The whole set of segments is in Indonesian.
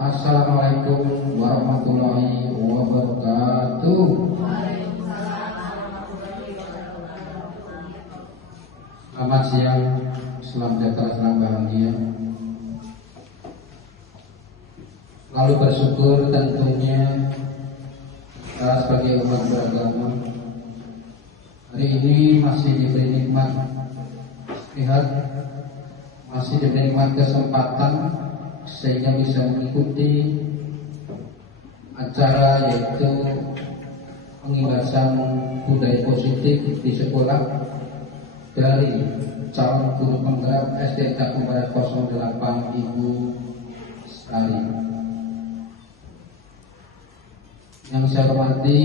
Assalamualaikum warahmatullahi wabarakatuh. Selamat siang, selamat sejahtera, selamat bahagia. Lalu bersyukur tentunya kita sebagai umat beragama hari ini masih diberi nikmat lihat, masih diberi nikmat kesempatan sehingga bisa mengikuti acara yaitu pengibasan budaya positif di sekolah dari calon guru penggerak SD Cakung Barat 08 Ibu Sari. Yang saya hormati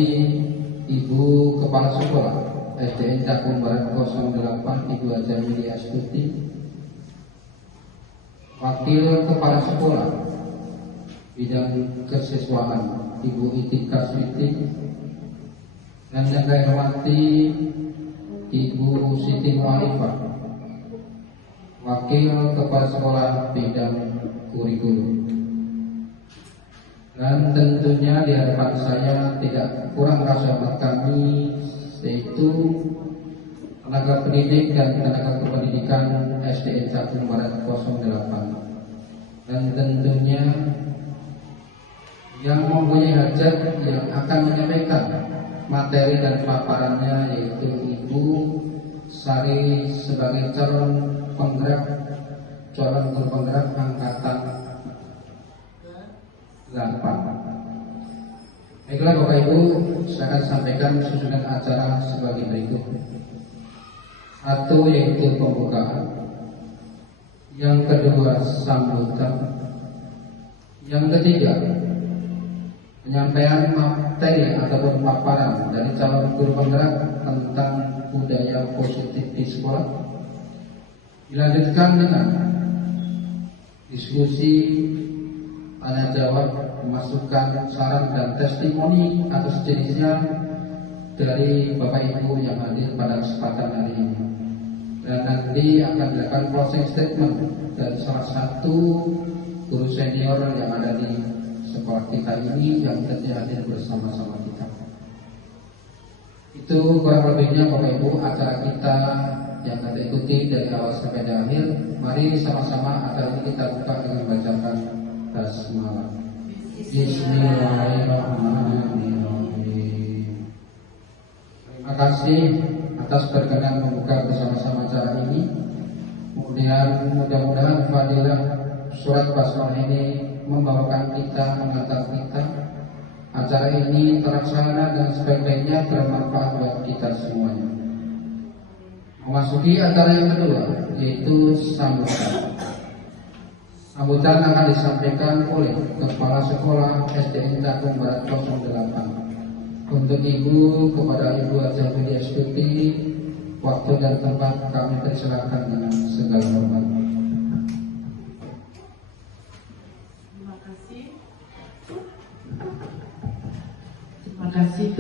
Ibu Kepala Sekolah SDN Cakung Barat 08 Ibu Haja Mili Astuti, Wakil Kepala Sekolah Bidang Kesiswaan Ibu Itika Siti, dan yang saya hormati Ibu Siti Muarifah, Wakil Kepala Sekolah Bidang Kurikulum. Dan tentunya di hadapan saya tidak kurang rasa hormat kami, yaitu tenaga pendidik dan tenaga kependidikan SDN Cakung Barat 08, dan tentunya yang mempunyai hajat yang akan menyampaikan materi dan paparannya, yaitu Ibu Sari sebagai calon guru penggerak angkatan 8. Baiklah Bapak Ibu, saya akan sampaikan susunan acara sebagai berikut. 1 yaitu pembukaan, yang kedua sambutan, yang ketiga penyampaian materi ataupun paparan dari calon guru penggerak tentang budaya positif di sekolah, dilanjutkan dengan diskusi, tanya jawab, masukan, saran dan testimoni atau sejenisnya dari Bapak Ibu yang hadir pada kesempatan hari ini. Dan nanti akan dilakukan closing statement dari salah satu guru senior yang ada di sekolah kita ini yang tentunya hadir bersama-sama kita. Itu kurang lebihnya Bapak Ibu acara kita yang kita ikuti dari awal sampai akhir. Mari sama-sama acara ini kita buka dengan bacakan basmalah. Bismillahirrahmanirrahim. Terima kasih atas berkenan membuka bersama-sama acara ini. Kemudian mudah-mudahan fadilah surat basmalah ini membawakan kita, mengantar kita acara ini terlaksana dan sebaik-baiknya bermanfaat buat kita semuanya. Memasuki acara yang kedua yaitu sambutan. Sambutan akan disampaikan oleh Kepala Sekolah SDN Cakung Barat 08. Untuk Ibu, kepada Ibu Haja Mili Astuti, waktu dan tempat kami persilakan dengan segala hormat. Terima kasih. Terima kasih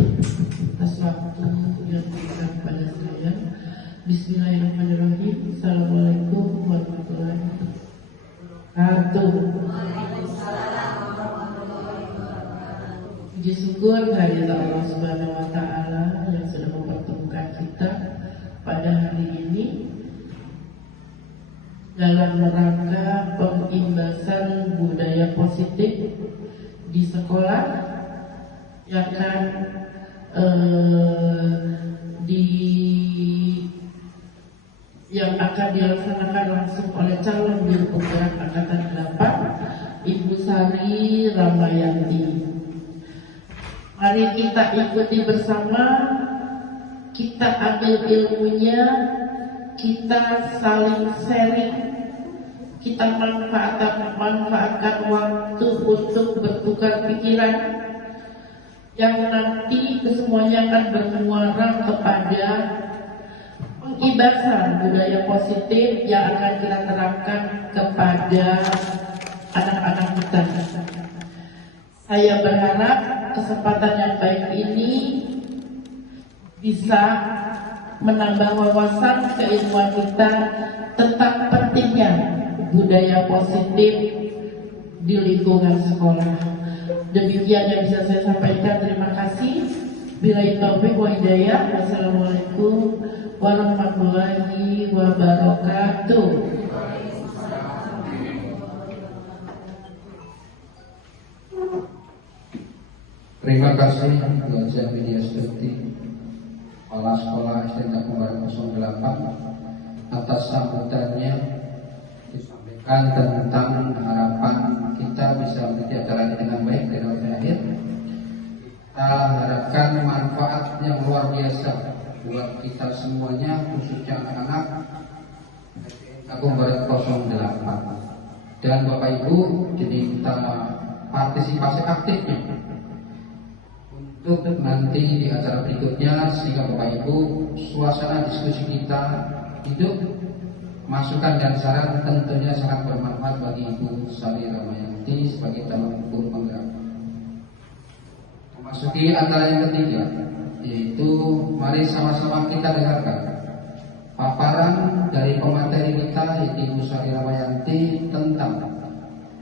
atas waktu yang diberikan kepada saya. Bismillahirrahmanirrahim. Assalamualaikum warahmatullahi wabarakatuh. Puji syukur kehadirat Allah Subhanahu wa taala yang sudah mempertemukan kita pada hari ini dalam rangka pengimbasan budaya positif di sekolah yang akan dilaksanakan langsung oleh calon guru penggerak angkatan 8 Ibu Sari Ramayanti. Mari kita ikuti bersama, kita ambil ilmunya, kita saling sharing, kita manfaatkan waktu untuk bertukar pikiran yang nanti kesemuanya akan bermuara kepada pengibasan budaya positif yang akan kita terapkan kepada anak-anak kita. Saya berharap kesempatan yang baik ini bisa menambah wawasan keilmuan kita tentang pentingnya budaya positif di lingkungan sekolah. Demikian yang bisa saya sampaikan. Terima kasih. Billahi taufiq wa hidayah. Wassalamualaikum warahmatullahi wabarakatuh. Terima kasih Bu Haja Widya Stuti, Kepala Sekolah SDN Cakung Barat 08, atas sambutannya disampaikan tentang harapan kita bisa mengikuti acara ini dengan baik dan akhir. Kita harapkan manfaat yang luar biasa buat kita semuanya, khususnya anak-anak SDN Cakung Barat 08. Dan Bapak Ibu diminta partisipasi aktifnya untuk nanti di acara berikutnya, sehingga Bapak Ibu suasana diskusi kita hidup, masukan dan saran tentunya sangat bermanfaat bagi Ibu Sari Ramayanti sebagai calon guru penggerak. Memasuki acara yang ketiga, yaitu mari sama-sama kita dengarkan paparan dari pemateri kita, yaitu Ibu Sari Ramayanti, tentang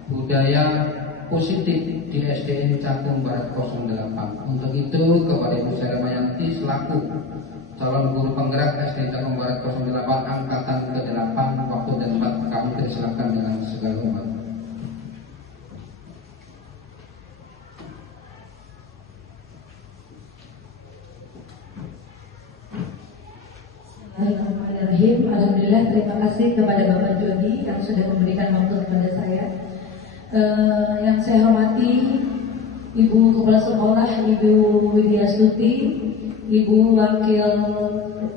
budaya positif di SDN Cakung Barat 08. Untuk itu kepada Ibu Sari Ramayanti selaku calon guru penggerak SDN Cakung Barat 08 angkatan ke-8, waktu dan tempat kami persilakan dengan segala hormat. Bismillahirrahmanirrahim. Alhamdulillah, terima kasih kepada Bapak Jody yang sudah memberikan waktu kepada saya. Yang saya hormati Ibu Kepala Sekolah Ibu Widya Stuti, Ibu Wakil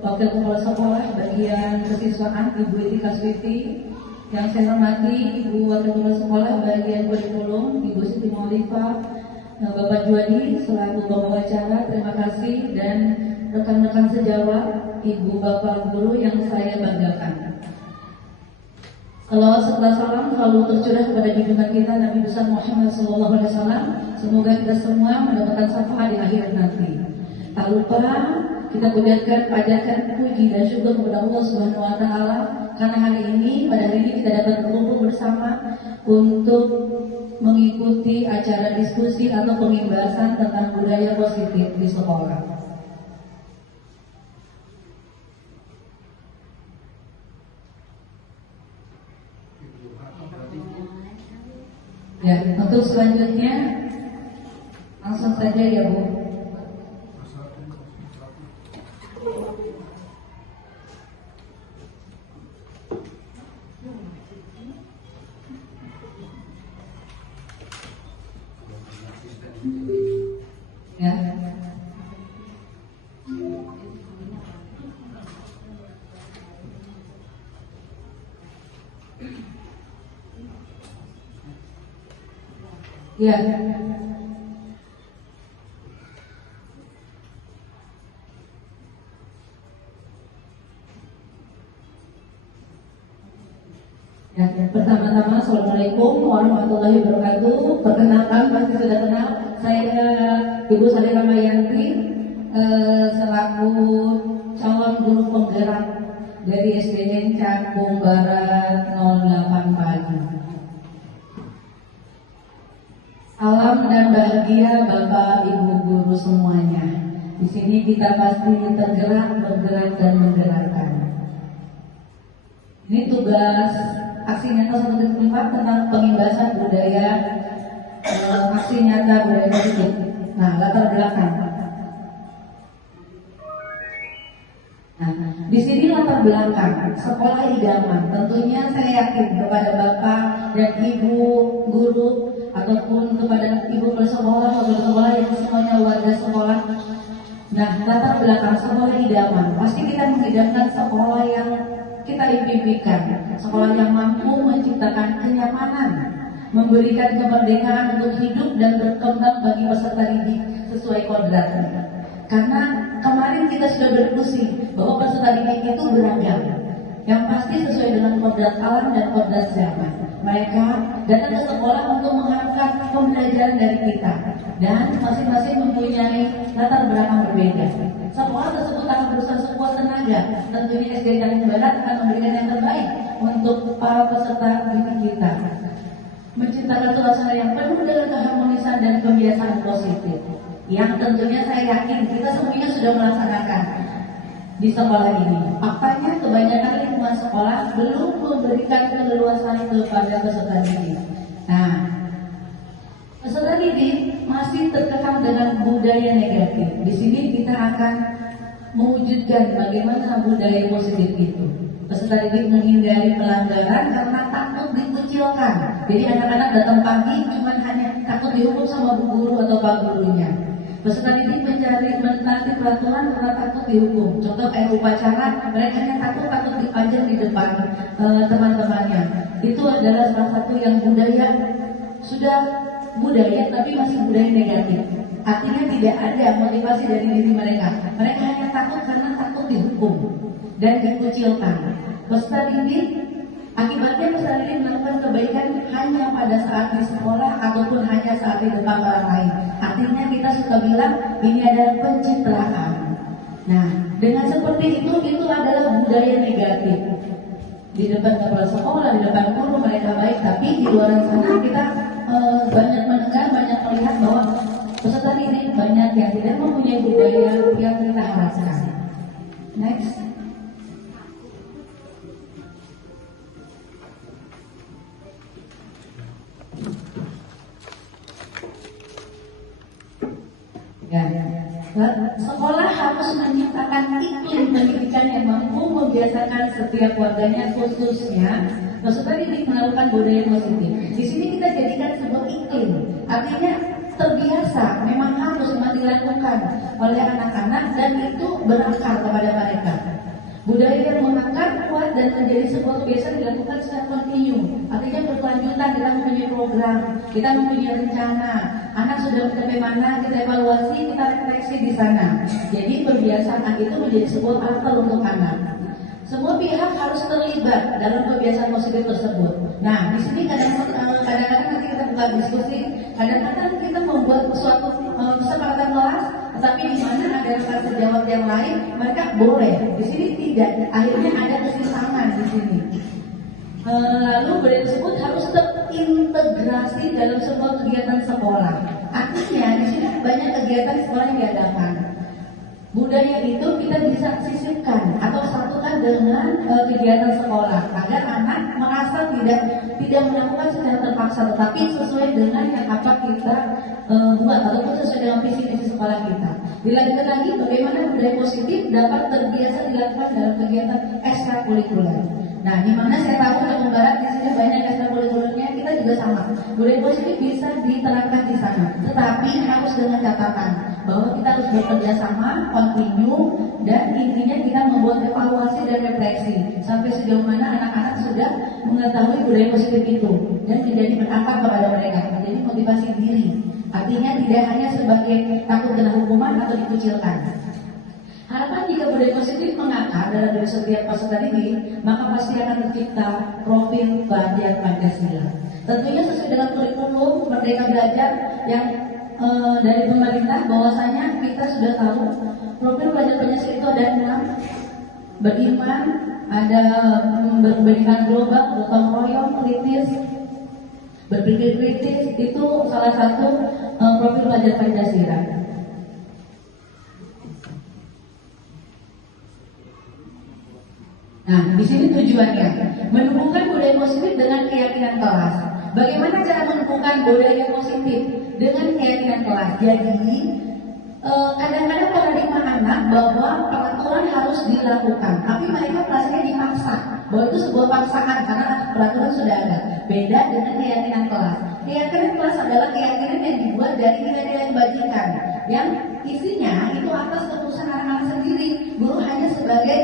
Kepala Sekolah bagian kesiswaan Ibu Etika Switi. Yang saya hormati Ibu Wakil Kepala Sekolah bagian kurikulum Ibu Siti Maulifah, Bapak Juwadi selaku pembawa-acara, terima kasih, dan rekan-rekan sejawat, Ibu Bapak Guru yang saya banggakan. Salawat serta salam selalu tercurah kepada junjungan kita Nabi besar Muhammad SAW. Semoga kita semua mendapatkan syafaat di akhirat nanti. Tak lupa kita panjatkan puji dan syukur kepada Allah Subhanahu Wa Taala karena pada hari ini kita dapat berkumpul bersama untuk mengikuti acara diskusi atau pembahasan tentang budaya positif di sekolah. Ya, untuk selanjutnya langsung saja ya Bu. Ya. Ya. Ya, pertama-tama Assalamualaikum warahmatullahi wabarakatuh. Perkenalkan, pasti sudah kenal, saya Ibu Sari Ramayanti selaku calon guru penggerak dari SDN Cakung Barat 08 Pagi. Salam dan bahagia Bapak Ibu guru semuanya. Di sini kita pasti tergerak, bergerak dan menggerakkan. Ini tugas aksi nyata 1.4 tentang pengimbasan budaya aksi nyata budaya positif. Nah, latar belakang. Nah, di sini latar belakang sekolah idaman. Tentunya saya yakin kepada Bapak dan Ibu guru ataupun kepada Ibu kepala sekolah yang semuanya warga sekolah. Nah, latar belakang sekolah idaman. Pasti kita mengidamkan sekolah yang kita impikan, sekolah yang mampu menciptakan kenyamanan, memberikan kemerdekaan untuk hidup dan berkembang bagi peserta didik sesuai kodratnya. Karena kemarin kita sudah berdiskusi bahwa peserta didik itu beragam, yang pasti sesuai dengan kodrat alam dan kodrat zaman. Mereka datang ke sekolah untuk mengharapkan pembelajaran dari kita, dan masing-masing mempunyai latar belakang berbeda. Sekolah tersebut akan berusaha sekuat tenaga. Tentunya SDN Cakung Barat akan memberikan yang terbaik untuk para peserta didik kita. menciptakan suasana yang penuh dengan keharmonisan dan kebiasaan positif yang tentunya saya yakin kita semuanya sudah melaksanakan di sekolah ini. Faktanya kebanyakan lingkungan sekolah belum memberikan keleluasan kepada peserta didik. Nah, peserta didik masih terkekang dengan budaya negatif. Di sini kita akan mewujudkan bagaimana budaya positif itu. Peserta didik menghindari pelanggaran karena takut dikucilkan. Jadi anak-anak datang pagi cuma hanya takut dihukum sama bu guru atau pak gurunya. Peserta didik menaati peraturan karena takut dihukum. Contoh kayak upacara, mereka hanya takut dipajang di depan teman-temannya. Itu adalah salah satu yang budaya, sudah budaya tapi masih budaya negatif. Artinya tidak ada motivasi dari diri mereka. Mereka hanya takut karena takut dihukum dan dikucilkan. Peserta didik akibatnya peserta didik melakukan kebaikan hanya pada saat di sekolah ataupun hanya saat di depan orang lain. Artinya kita suka bilang ini adalah pencitraan. Nah, dengan seperti itu adalah budaya negatif. Di depan kepala sekolah, di depan guru mereka baik, tapi di luar sana kita banyak mendengar, banyak melihat bahwa peserta didik banyak yang tidak mempunyai budaya yang kita harapkan. Next. Ya, sekolah harus menciptakan iklim pendidikan yang mampu membiasakan setiap warganya, khususnya peserta didik melakukan budaya positif. Di sini kita jadikan sebuah iklim, artinya terbiasa, memang harus dilakukan oleh anak-anak dan itu berakar kepada mereka. Budaya yang mengakar, kuat dan menjadi sebuah kebiasaan dilakukan secara kontinu. Artinya berkelanjutan, kita mempunyai program, kita mempunyai rencana. Anak sudah mencapai mana, kita evaluasi, kita refleksi di sana. Jadi kebiasaan itu menjadi sebuah akar untuk anak. Semua pihak harus terlibat dalam kebiasaan positif tersebut. Nah, di sini kadang-kadang nanti kita buka diskusi, kadang-kadang kita membuat suatu kesepakatan kelas, tetapi di mana ada rasa sejawat yang lain, mereka boleh. Di sini tidak. Akhirnya ada keseimbangan di sini. Lalu budaya tersebut harus terintegrasi dalam sebuah kegiatan sekolah. Artinya di sini banyak kegiatan sekolah yang diadakan. Budaya itu kita bisa sisipkan atau satukan dengan kegiatan sekolah agar anak merasa tidak melakukan secara terpaksa, tetapi sesuai dengan yang apa kita buat ataupun sesuai dengan visi misi sekolah kita. Dilanjutkan lagi bagaimana budaya positif dapat terbiasa dilakukan dalam kegiatan ekstrakurikuler. Nah, di mana saya tahu Jawa Barat di sini banyak ekstrakurikulernya, kita juga sama. Budaya positif bisa diterapkan di sana, tetapi harus dengan catatan bahwa kita harus bekerja sama, kontinu, dan intinya kita membuat evaluasi dan refleksi sampai sejauh mana anak-anak sudah mengetahui budaya positif itu dan menjadi berakar kepada mereka, menjadi motivasi diri. Artinya tidak hanya sebagai takut kena hukuman atau dikucilkan. Harapan jika budaya positif mengakar dalam diri setiap peserta didik, maka pasti akan tercipta profil pelajar Pancasila. Tentunya sesuai dengan kurikulum Merdeka Belajar yang dari pemerintah, bahwasanya kita sudah tahu profil pelajar Pancasila itu ada 6: beriman, ada berpendidikan global, gotong royong, kritis, berpikir kritis. Itu salah satu profil pelajar Pancasila. Nah, di sini tujuannya menumbuhkan budaya positif dengan keyakinan kelas. Bagaimana cara menumbuhkan budaya positif dengan keyakinan kelas? Jadi kadang-kadang paradigma anak bahwa peraturan harus dilakukan, tapi mereka merasanya dipaksa, bahwa itu sebuah paksaan karena peraturan sudah ada. Beda dengan keyakinan kelas. Keyakinan kelas adalah keyakinan yang dibuat dari nilai-nilai kebajikan yang isinya itu atas keputusan anak-anak sendiri. Guru hanya sebagai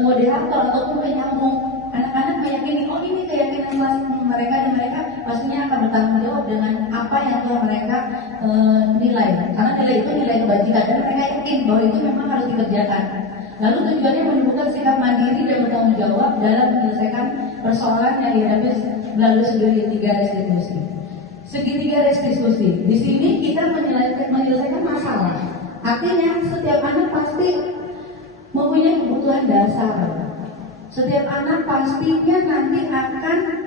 moderator ataupun penyambung. Anak-anak meyakini, oh ini keyakinan kelas mereka dan mereka pastinya akan bertanggung jawab dengan apa yang telah mereka nilai. Karena nilai itu nilai kebajikan dan mereka yakin bahwa itu memang harus dikerjakan. Lalu tujuannya menumbuhkan sikap mandiri dan bertanggung jawab dalam menyelesaikan persoalan yang dihadapi melalui segitiga restitusi. Segitiga restitusi. Di sini kita menyelesaikan masalah. Artinya setiap anak pasti mempunyai kebutuhan dasar. Setiap anak pastinya nanti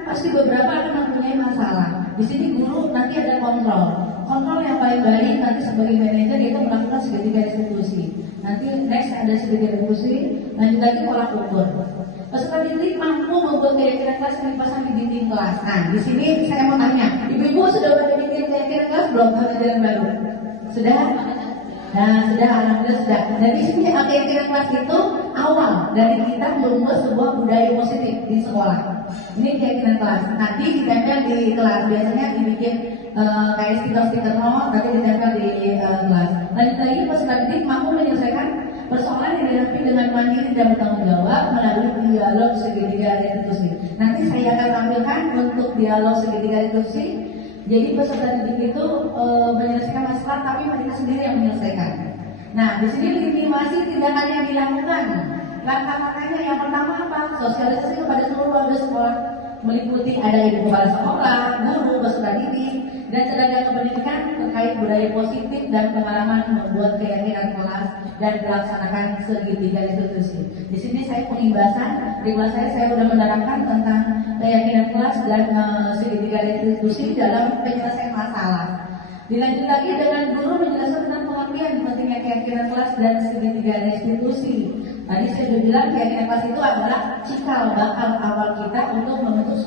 pasti beberapa akan mempunyai masalah. Di sini guru nanti ada kontrol. Kontrol yang paling baik nanti sebagai manajer yaitu melakukan segitiga restitusi. Nanti next ada segitiga restitusi, lanjut lagi pola ukur. Peserta didik mampu membuat keyakinan kelas yang dipasang di dinding kelas. Nah, di sini saya mau tanya, ibu-ibu sudah pada bikin keyakinan kelas belum pelajaran baru? Sudah? Nah, sudah, alhamdulillah sudah. Dan di sini keyakinan kelas itu awal dari kita membuat sebuah budaya positif di sekolah. Ini keyakinan kelas. Nanti ditempel di kelas. Biasanya dibikin kayak stiker-stiker note, nanti ditempel di kelas. Lanjut lagi, peserta didik mampu menyelesaikan persoalan yang dihadapi dengan mandiri dan bertanggung jawab melalui dialog segitiga restitusi. Nanti saya akan tampilkan untuk dialog segitiga restitusi. Jadi peserta didik itu menyelesaikan masalah, tapi mereka sendiri yang menyelesaikan. Nah, di sini legitimasi tindakan yang dilakukan. Langkah-langkahnya yang pertama apa? Sosialisasi kepada seluruh warga sekolah, meliputi ada ibu kepala sekolah, guru, peserta didik, dan tenaga kependidikan terkait budaya positif dan pengalaman membuat keyakinan kelas dan melaksanakan segitiga restitusi. Di sini saya pengimbasan, di kelas saya sudah menerangkan tentang keyakinan kelas dan segitiga restitusi dalam penyelesaian masalah. Dilanjut lagi dengan guru menjelaskan tentang pengertian pentingnya keyakinan kelas dan segitiga restitusi. Tadi saya sudah bilang keyakinan kelas itu adalah cikal bakal awal kita untuk membentuk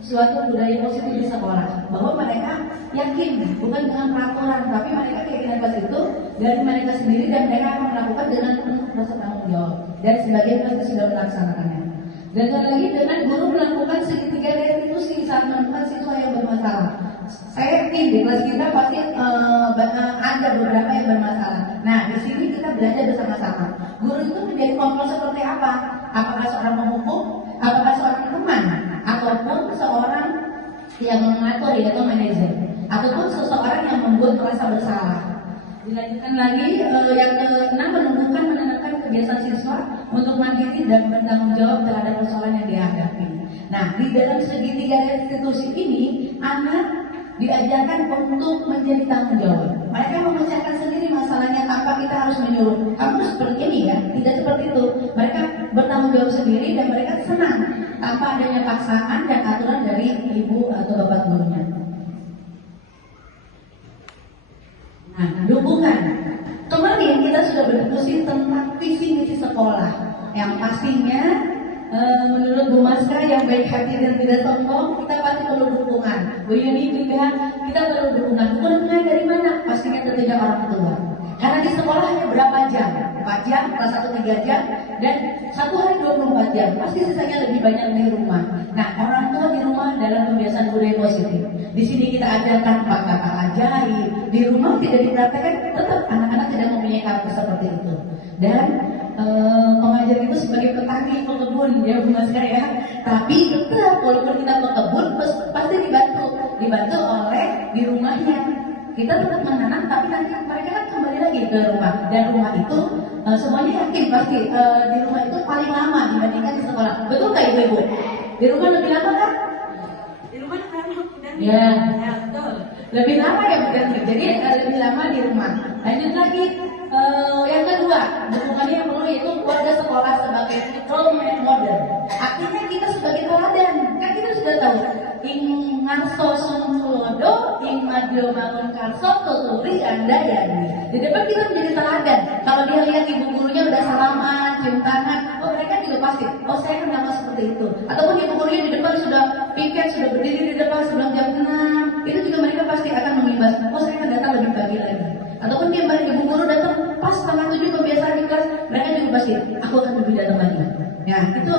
suatu budaya positif di sekolah, bahwa mereka yakin bukan dengan peraturan, tapi mereka keyakinan kelas itu dari mereka sendiri dan mereka akan melakukan dengan penuh rasa tanggung jawab dan sebagian mereka sudah melaksanakannya. Dan lagi dengan guru melakukan segitiga restitusi saat menemukan siswa yang bermasalah. Saya yakin di kelas kita pasti ada beberapa yang bermasalah. Nah, di sini kita belajar bersama-sama. Guru itu menjadi kontrol seperti apa? Apakah seorang penghukum? Apakah seorang teman? Ataupun seorang yang mengatur yaitu manajer? Ataupun seseorang yang membuat merasa bersalah? Dilanjutkan lagi yang keenam, menanamkan kebiasaan siswa untuk mandiri dan bertanggung jawab terhadap persoalan yang dihadapi. Nah, di dalam segitiga restitusi ini, anak diajarkan untuk menjadi tanggung jawab. Mereka memecahkan sendiri masalahnya tanpa kita harus menyuruh. Kamu seperti ini ya, tidak seperti itu. Mereka bertanggung jawab sendiri dan mereka senang tanpa adanya paksaan dan aturan dari ibu atau bapak gurunya. Nah, dukungan. Kemarin kita sudah berdiskusi tentang visi misi sekolah. Yang pastinya menurut Bu Maska yang baik hati dan tidak sombong, kita pasti perlu dukungan. Bu Yuni juga kita perlu dukungan. Dukungan dari mana? Pastinya tentunya orang tua. Karena di sekolah hanya berapa jam? 4 jam, kelas 1 3 jam, dan satu hari 24 jam. Pasti sisanya lebih banyak di rumah. Nah, orang tua di rumah dalam kebiasaan budaya positif. Di sini kita ajarkan kata ajaib. Di rumah tidak dipraktekkan, tetap anak-anak tidak mempunyai karakter seperti itu. Dan pengajar itu sebagai petani, pekebun ya Bu Maska ya. Tapi tetap walaupun kita pekebun pasti dibantu oleh di rumahnya. Kita tetap menanam, tapi nanti mereka kan kembali lagi ke rumah. Dan rumah itu semuanya yakin pasti di rumah itu paling lama dibandingkan di sekolah. Betul nggak ibu-ibu? Di rumah lebih lama kan? Di rumah lebih lama. Ya, betul. Lebih lama ya berarti. Jadi lebih lama di rumah. Lanjut lagi. Yang kedua, dukungannya yang perlu yaitu keluarga sekolah sebagai role model. Artinya kita sebagai teladan, kan kita sudah tahu. Ing ngarso sumsulodo, ing madyo bangun karso, tuturi andayani. Di depan kita menjadi teladan. Kalau dia lihat ibu gurunya udah salaman, cium tangan, oh mereka juga pasti, oh saya kan sama seperti itu. Ataupun ibu gurunya di depan sudah piket, sudah berdiri di depan sebelum jam 6, itu juga mereka pasti akan mengimbas, oh saya kan datang lebih pagi lagi. Ataupun dia balik ibu guru datang pas setengah 7 kebiasaan di kelas, mereka juga pasti aku akan lebih datang lagi. Ya itu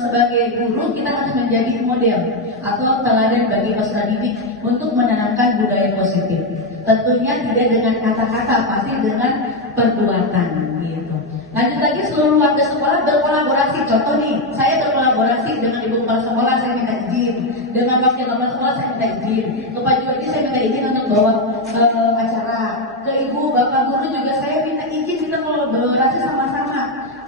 sebagai guru kita harus menjadi model atau teladan bagi peserta didik untuk menanamkan budaya positif. Tentunya tidak dengan kata-kata, pasti dengan perbuatan. Gitu. Lanjut lagi, seluruh warga sekolah berkolaborasi. Contoh nih, saya berkolaborasi dengan ibu kepala sekolah, saya minta izin. Dengan wakil kepala sekolah saya minta izin. Ke Pak Juwadi saya minta izin untuk bawa acara. Ke ibu bapak guru juga saya minta izin, kita kolaborasi sama-sama.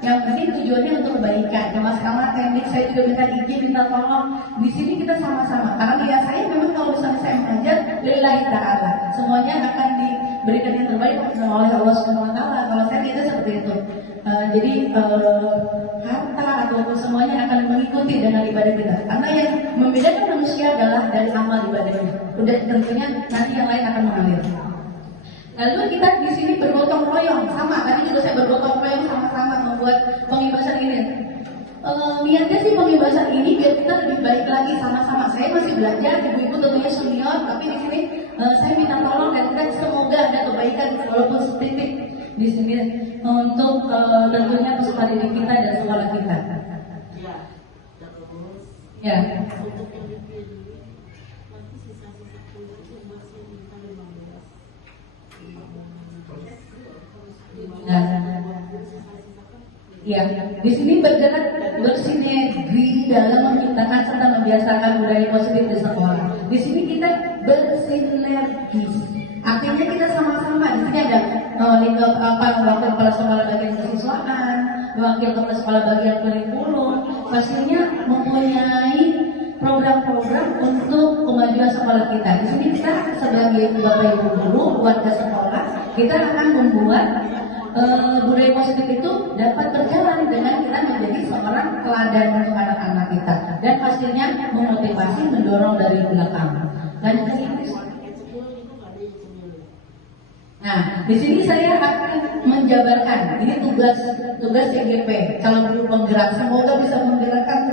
Yang penting tujuannya untuk kebaikan. Ke Mas Kamar teknik saya juga minta izin, minta tolong. Di sini kita sama-sama. Karena dia saya memang kalau misalnya saya mengajar, lillahi ta'ala, semuanya akan diberikan yang terbaik oleh Allah Subhanahu wa Ta'ala. Kalau saya kita seperti itu. Jadi harta ataupun semuanya akan mengikuti dengan ibadah kita. Karena yang membedakan manusia adalah dari sama ibadahnya. Udah tentunya nanti yang lain akan mengalir. Lalu kita di sini bergotong royong, sama tadi juga saya bergotong royong sama-sama membuat pengibasan ini. Niatnya sih pengibasan ini biar kita lebih baik lagi sama-sama. Saya masih belajar, ibu-ibu tentunya senior, tapi di sini saya minta tolong dan kita semoga ada kebaikan walaupun setitik di sini untuk tentunya peserta didik kita dan sekolah kita. Ya. Untuk yang dipilih nanti sisa-sisa kuliah itu masih minta 15. Ya, di sini bergerak bersinergi dalam menciptakan serta membiasakan budaya positif di sekolah. Di sini kita bersinergis, artinya kita sama-sama. Di sini ada wakil kepala sekolah bagian kesiswaan, wakil kepala sekolah bagian kurikulum, pastinya mempunyai program-program untuk kemajuan sekolah kita. Di sini kita sebagai bapak ibu guru, warga sekolah, kita akan membuat budaya positif itu dapat berjalan dengan kita menjadi seorang teladan untuk anak-anak kita dan pastinya memotivasi, mendorong dari belakang. Dan di sini, nah, di sini saya akan menjabarkan ini tugas CGP calon guru penggerak. Semoga bisa menggerakkan.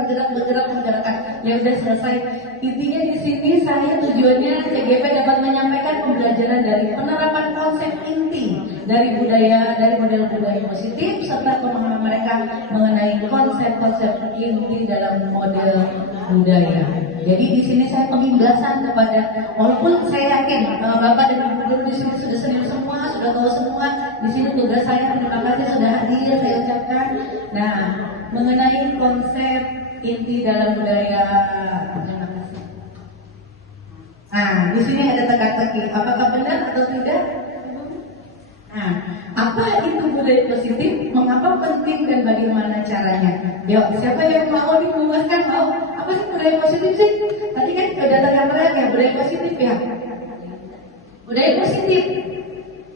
Ya udah selesai. Intinya di sini saya tujuannya CGP dapat menyampaikan pembelajaran dari penerapan konsep inti dari model budaya positif serta pemahaman mereka mengenai konsep-konsep inti dalam model budaya. Jadi di sini saya pengiblasan kepada, walaupun saya yakin bapak dan ibu guru di sini sudah senior semua, sudah tahu semua. Di sini tugas saya, terima kasih sudah hadir, saya ucapkan. Nah, mengenai konsep inti dalam budaya. Nah, di sini ada teka-teki. Apakah benar atau tidak? Nah, apa itu budaya positif? Mengapa penting dan bagaimana caranya? Yuk, siapa yang mau dimuatkan? Mau? Apa sih budaya positif sih? Tadi kan udah terang-terang ya, budaya positif ya. Budaya positif.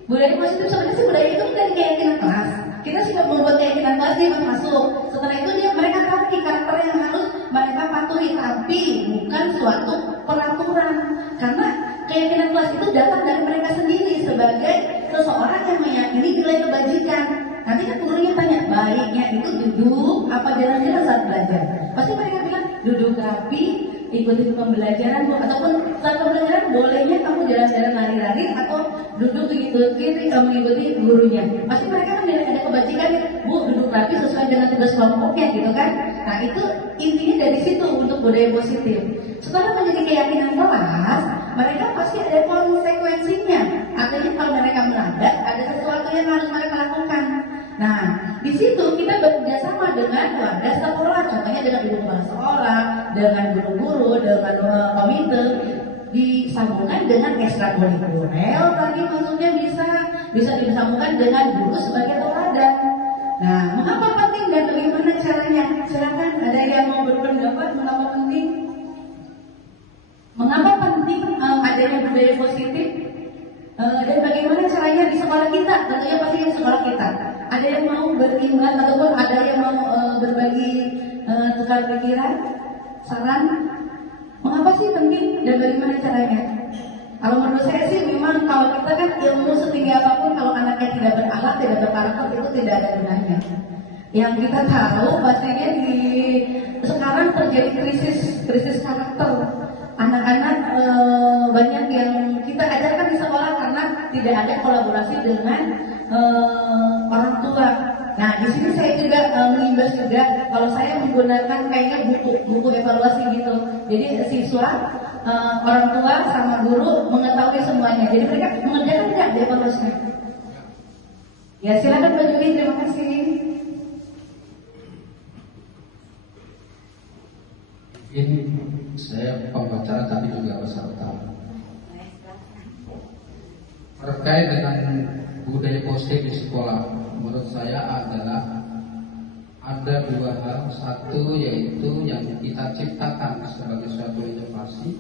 Budaya positif sebenarnya sih budaya itu dari keyakinan kelas. Kita sudah membuat keyakinan kelas dia masuk. Setelah itu mereka tahu karakter yang harus mereka patuhi, tapi bukan suatu peraturan. Karena keyakinan kelas itu datang dari mereka sendiri sebagai seseorang yang meyakini nilai kebajikan. Nanti kan gurunya tanya, baiknya itu duduk apa jalan-jalan saat belajar? Pasti mereka bilang duduk rapi, ikuti pembelajaran, ataupun saat pembelajaran bolehnya kamu jalan-jalan lari-lari atau duduk mengikuti gurunya. Pasti mereka kan ada kebajikan, Bu duduk rapi sesuai dengan tugas kelompoknya gitu kan. Nah itu intinya dari situ untuk budaya positif. Setelah menjadi keyakinan kelas, mereka pasti ada konsekuensinya. Artinya kalau mereka melanggar, ada sesuatu yang harus mereka lakukan. Nah, di situ kita bekerjasama dengan warga sekolah, contohnya dengan ibu kepala sekolah, dengan guru-guru, dengan komite, disambungkan dengan ekstrakurikuler. Tadi maksudnya bisa disambungkan dengan guru sebagai teladan. Nah, mengapa penting dan bagaimana caranya? Silakan, ada yang mau berpendapat mengapa penting? Mengapa penting adanya budaya positif? Dan bagaimana caranya di sekolah kita? Tentunya pasti di sekolah kita. Ada yang mau berimbang ataupun ada yang mau berbagi tukar pikiran, saran? Mengapa sih penting dan bagaimana caranya? Kalau menurut saya sih memang kalau kita kan ilmu setinggi apapun kalau anaknya tidak berakhlak, tidak berkarakter itu tidak ada gunanya. Yang kita tahu pastinya di sekarang terjadi krisis karakter. Anak-anak banyak yang kita ajarkan di sekolah karena tidak ada kolaborasi dengan orang tua. Nah, di sini saya juga mengimbas juga kalau saya menggunakan kayaknya buku evaluasi gitu. Jadi siswa, orang tua sama guru mengetahui semuanya. Jadi mereka mengerjakan tidak di evaluasi. Ya, silakan Mbak Juli, terima kasih. Ini saya pembicara tapi juga peserta. Terkait dengan budaya positif di sekolah, menurut saya adalah ada dua hal. Satu yaitu yang kita ciptakan sebagai suatu inovasi.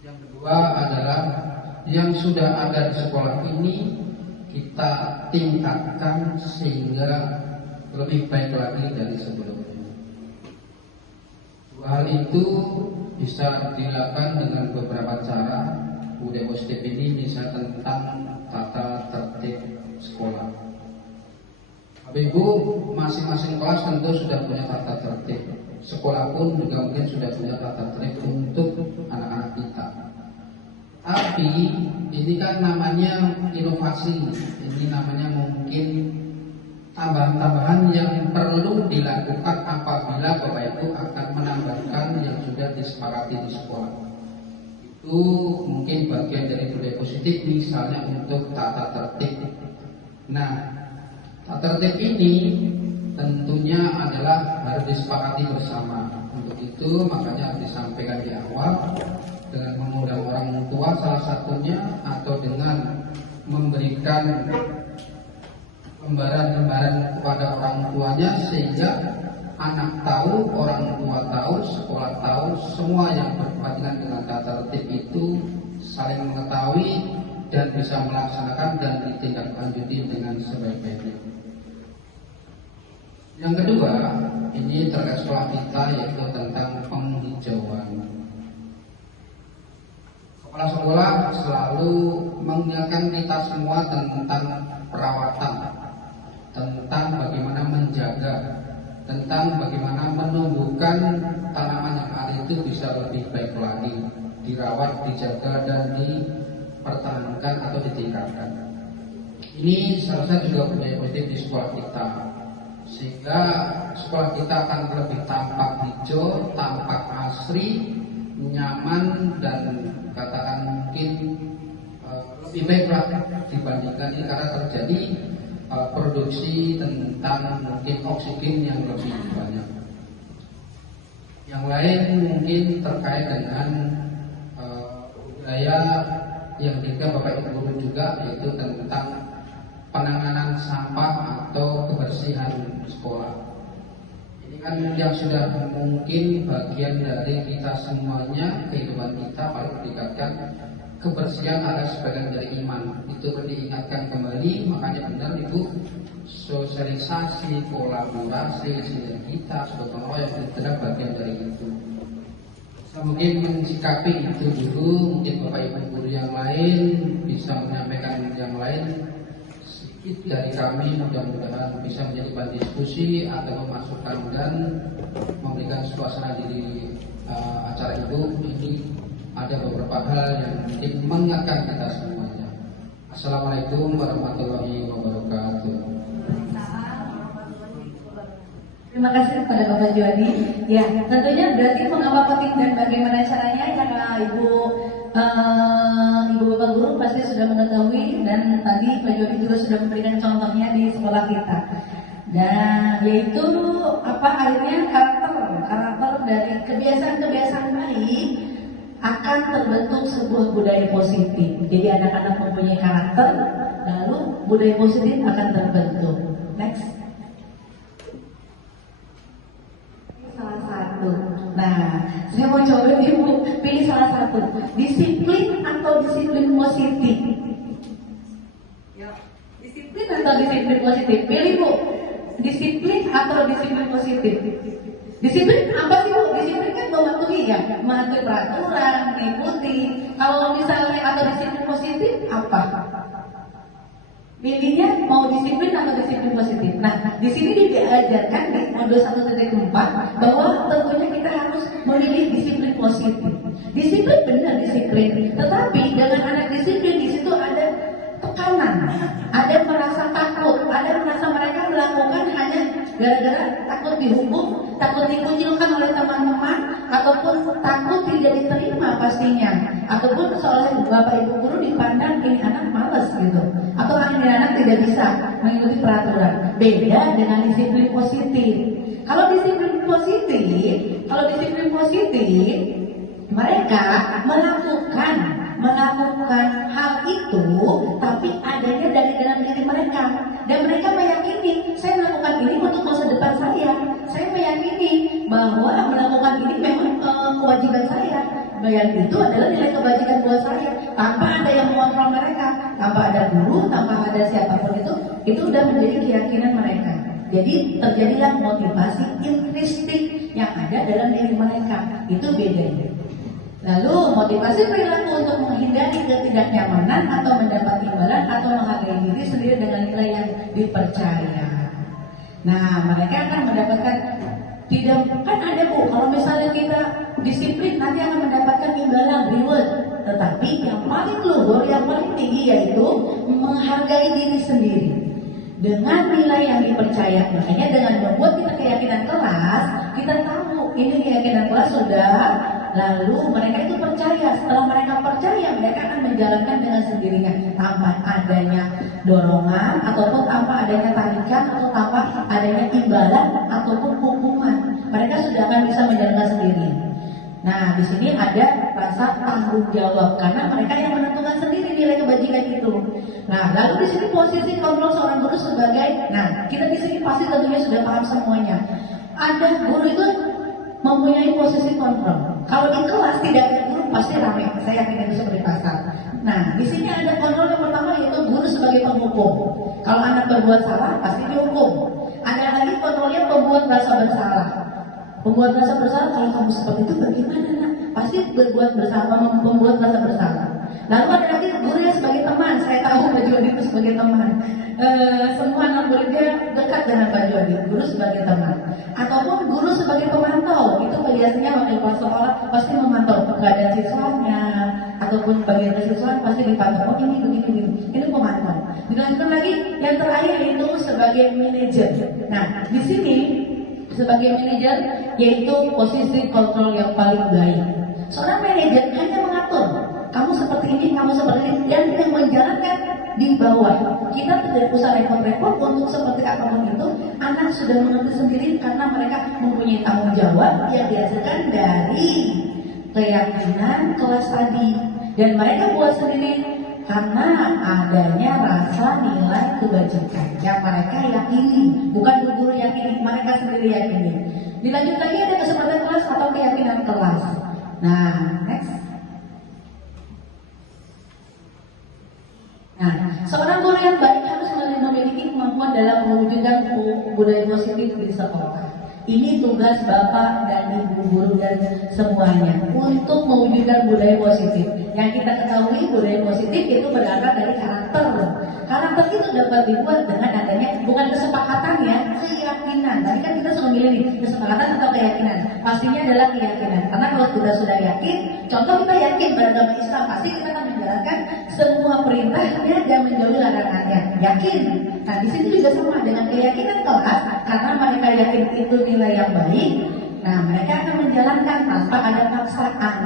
Yang kedua adalah yang sudah ada di sekolah ini kita tingkatkan sehingga lebih baik lagi dari sebelumnya. Hal itu bisa dilakukan dengan beberapa cara. Budaya positif ini bisa tentang tata tertib sekolah. Bapak Ibu, masing-masing kelas tentu sudah punya tata tertib. Sekolah pun juga mungkin sudah punya tata tertib untuk anak-anak kita. Tapi ini kan namanya inovasi, ini namanya mungkin tambahan-tambahan yang perlu dilakukan apabila Bapak Ibu akan menambahkan yang sudah disepakati di sekolah. Itu mungkin bagian dari budaya positif, misalnya untuk tata tertib. Nah, tata tertib ini tentunya adalah harus disepakati bersama. Untuk itu makanya disampaikan di awal dengan mengundang orang tua salah satunya, atau dengan memberikan lembaran-lembaran kepada orang tuanya, sehingga anak tahu, orang tua tahu, sekolah tahu, semua yang berkepentingan dengan tata tertib itu saling mengetahui dan bisa melaksanakan dan ditindaklanjuti dengan sebaik-baiknya. Yang kedua, ini terkait sekolah kita, yaitu tentang penghijauan. Kepala sekolah selalu mengingatkan kita semua tentang perawatan, tentang bagaimana menjaga, tentang bagaimana menumbuhkan tanaman yang ada itu bisa lebih baik lagi, dirawat, dijaga, dan dipertahankan atau ditingkatkan. Ini seharusnya juga budaya positif di sekolah kita, sehingga sekolah kita akan lebih tampak hijau, tampak asri, nyaman, dan katakan mungkin lebih baiklah dibandingkan ini, karena terjadi produksi tentang mungkin oksigen yang lebih banyak. Yang lain mungkin terkait dengan budaya yang juga Bapak Ibu Guru juga, yaitu tentang penanganan sampah atau kebersihan sekolah. Ini kan yang sudah mungkin bagian dari kita semuanya, kehidupan kita paling meningkatkan. Kebersihan adalah sebagian dari iman. Itu perlu diingatkan kembali. Makanya benar Ibu, sosialisasi, kolaborasi, sinergitas, gotong royong itu adalah bagian dari itu. Mungkin mensikapi itu dulu. Mungkin Bapak Ibu Guru yang lain bisa menyampaikan yang lain. Sedikit dari kami mudah-mudahan bisa menjadi bahan diskusi atau memasukkan dan memberikan suasana di acara Ibu ini. Ada beberapa hal yang mungkin mengingatkan kita semuanya. Assalamualaikum warahmatullahi wabarakatuh. Terima kasih kepada Bapak Juwadi. Ya, tentunya berarti mengapa penting dan bagaimana caranya, karena Ibu Bapak Guru pasti sudah mengetahui, dan tadi Pak Juwadi juga sudah memberikan contohnya di sekolah kita. Dan yaitu akhirnya karakter dari kebiasaan-kebiasaan baik akan terbentuk sebuah budaya positif. Jadi anak-anak mempunyai karakter, lalu budaya positif akan terbentuk. Next. Salah satu. Nah, saya mau coba Ibu pilih salah satu. Disiplin atau disiplin positif? Disiplin atau disiplin positif? Pilih Bu. Disiplin atau disiplin positif? Disiplin apa sih Bu? Disiplin kan mematuhi mematuhi peraturan, mengikuti. Kalau misalnya atau disiplin positif apa? Pilihnya mau disiplin atau disiplin positif. Nah, di sini diajarkan di modul 1.4 bahwa tentunya kita harus memilih disiplin positif. Disiplin benar disiplin, tetapi dengan anak disiplin di situ ada tekanan, ada merasa takut, ada merasa mereka melakukan hanya gara-gara takut dihukum, takut dikucilkan oleh teman-teman, ataupun takut tidak diterima pastinya, ataupun seolah Bapak Ibu Guru dipandang ini anak malas gitu, atau ini anak tidak bisa mengikuti peraturan. Beda dengan disiplin positif. Kalau disiplin positif, mereka melakukan hal itu, tapi adanya dari dalam diri mereka, dan mereka meyakini saya melakukan ini untuk masa depan saya meyakini bahwa melakukan ini memang kewajiban saya, dan itu adalah nilai kebajikan buat saya, tanpa ada yang mengontrol mereka, tanpa ada guru, tanpa ada siapapun. Itu sudah menjadi keyakinan mereka. Jadi terjadilah motivasi intrinsik yang ada dalam diri mereka. Itu bedanya. Lalu motivasi perilaku untuk menghindari ketidaknyamanan atau mendapat imbalan atau menghargai diri sendiri dengan nilai yang dipercaya. Nah, mereka akan mendapatkan, tidak kan ada Bu, kalau misalnya kita disiplin nanti akan mendapatkan imbalan reward. Tetapi yang paling luhur, yang paling tinggi yaitu menghargai diri sendiri dengan nilai yang dipercaya. Makanya dengan membuat kita keyakinan kelas, kita tahu ini keyakinan kelas sudah. Lalu mereka itu percaya. Setelah mereka percaya, mereka akan menjalankan dengan sendirinya tanpa adanya dorongan ataupun tanpa adanya tarikan atau tanpa adanya imbalan ataupun hukuman. Mereka sudah akan bisa menjalankan sendiri. Nah, di sini ada rasa tanggung jawab karena mereka yang menentukan sendiri nilai kebajikan itu. Nah, lalu di sini posisi kontrol seorang guru sebagai, nah kita di sini pasti tentunya sudah paham semuanya. Ada guru itu mempunyai posisi kontrol. Kalau di kelas tidak ada guru pasti ramai. Saya yakin itu seperti pasar. Nah, di sini ada kontrol yang pertama yaitu guru sebagai penghukum. Kalau anak berbuat salah pasti dihukum. Ada lagi kontrolnya pembuat merasa bersalah. Pembuat merasa bersalah, kalau kamu seperti itu bagaimana nak? Pasti berbuat bersama, membuat merasa bersalah. Lalu ada lagi guru yang sebagai teman. Saya tahu Pak Jody itu sebagai teman. Semua anak muridnya dekat dengan Pak Jody. Guru sebagai teman. Ataupun guru sebagai pemantau. Itu biasanya wakil kepala sekolah pasti memantau keadaan siswanya. Ataupun bagian siswa pasti dipantau. Oh ini begini. Ini pemantau. Dilanjutkan lagi yang terakhir yaitu sebagai manajer. Nah di sini sebagai manajer yaitu posisi kontrol yang paling baik. Seorang manajer hanya mengatur kamu seperti ini, kamu seperti ini, yang menjalankan di bawah. Kita tidak usah repot-repot untuk seperti apapun itu. Anak sudah mengerti sendiri karena mereka mempunyai tanggung jawab yang dihasilkan dari keyakinan kelas tadi. Dan mereka buat sendiri karena adanya rasa nilai kebajikan yang mereka yakini, bukan guru yakini, mereka sendiri yakini. Dilanjut lagi ada kesempatan kelas atau keyakinan kelas. Nah, next. Nah, seorang guru yang baik harus memiliki kemampuan dalam mewujudkan budaya positif di sekolah. Ini tugas Bapak dan Ibu guru dan semuanya untuk mewujudkan budaya positif. Yang kita ketahui budaya positif itu berasal dari karakter. Karakter itu dapat dibuat dengan adanya bukan kesepakatan ya, keyakinan. Tadi kan kita sudah milih nih, kesepakatan atau keyakinan. Pastinya adalah keyakinan. Karena kalau kita sudah yakin, contoh kita yakin beragama Islam, pasti kita akan menjalankan semua perintahnya dan menjauhi larangannya. Yakin. Nah di situ juga sama dengan keyakinan kelas, karena mereka yakin itu nilai yang baik. Nah mereka akan menjalankan tanpa ada paksaan.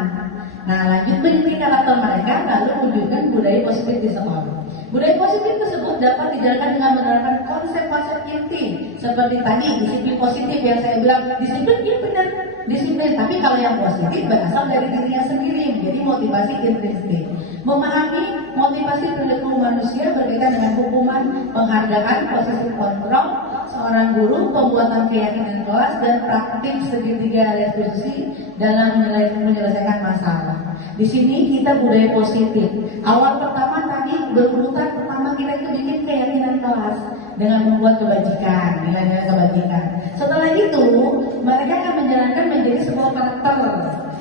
Nah lanjut meniti karakter mereka, lalu wujudkan budaya positif di sekolah. Budaya positif tersebut dapat dijalankan dengan menerapkan konsep-konsep inti seperti tadi disiplin positif yang saya bilang. Disiplin ya benar disiplin, tapi kalau yang positif berasal dari dirinya sendiri menjadi motivasi intrinsik. Memahami motivasi perilaku manusia berkaitan dengan hukuman, penghargaan, posisi kontrol seorang guru, pembuatan keyakinan kelas dan praktik segitiga restitusi dalam menyelesaikan masalah. Di sini kita budaya positif. Awal pertama tadi berurutan pertama kita itu bikin keyakinan kelas dengan membuat kebajikan, nilai-nilai kebajikan. Setelah itu mereka akan menjalankan menjadi sebuah karakter.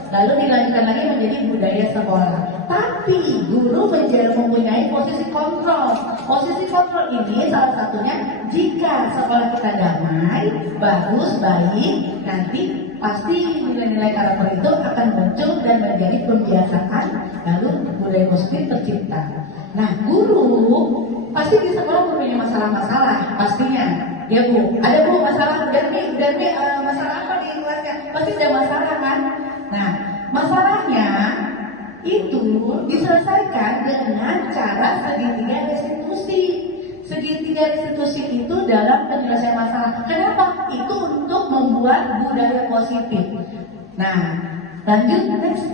Lalu dilanjutkan lagi menjadi budaya sekolah. Tapi guru mempunyai posisi kontrol. Posisi kontrol ini salah satunya jika sekolah kita damai, bagus, baik, nanti pasti nilai-nilai karakter itu akan muncul dan menjadi pembiasaan. Lalu budaya positif tercipta. Nah guru pasti di sekolah mempunyai masalah-masalah pastinya. Ya Bu, ada Bu masalah Darmi masalah apa di kelasnya? Pasti ada masalah kan? Nah, masalahnya itu diselesaikan dengan cara segitiga restitusi. Segitiga restitusi itu dalam penyelesaian masalah. Kenapa? Itu untuk membuat budaya positif. Nah, lanjut next.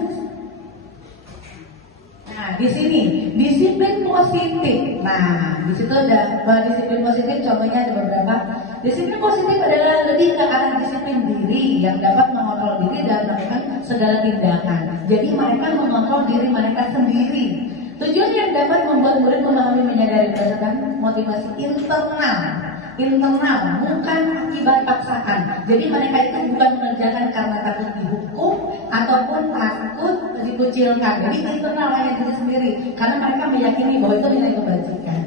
Nah, di sini disiplin positif. Nah, di situ ada disiplin positif. Contohnya ada beberapa. Disiplin positif adalah lebih ke arah disiplin diri yang dapat mengontrol diri dan melakukan segala tindakan. Jadi mereka mengontrol diri mereka sendiri. Tujuan yang dapat membuat murid memahami, menyadari berdasarkan motivasi internal. internal, bukan akibat paksaan. Jadi mereka itu bukan mengerjakan karena takut dihukum ataupun takut dikucilkan. Jadi internal hanya diri sendiri, karena mereka meyakini bahwa itu nilai kebajikan.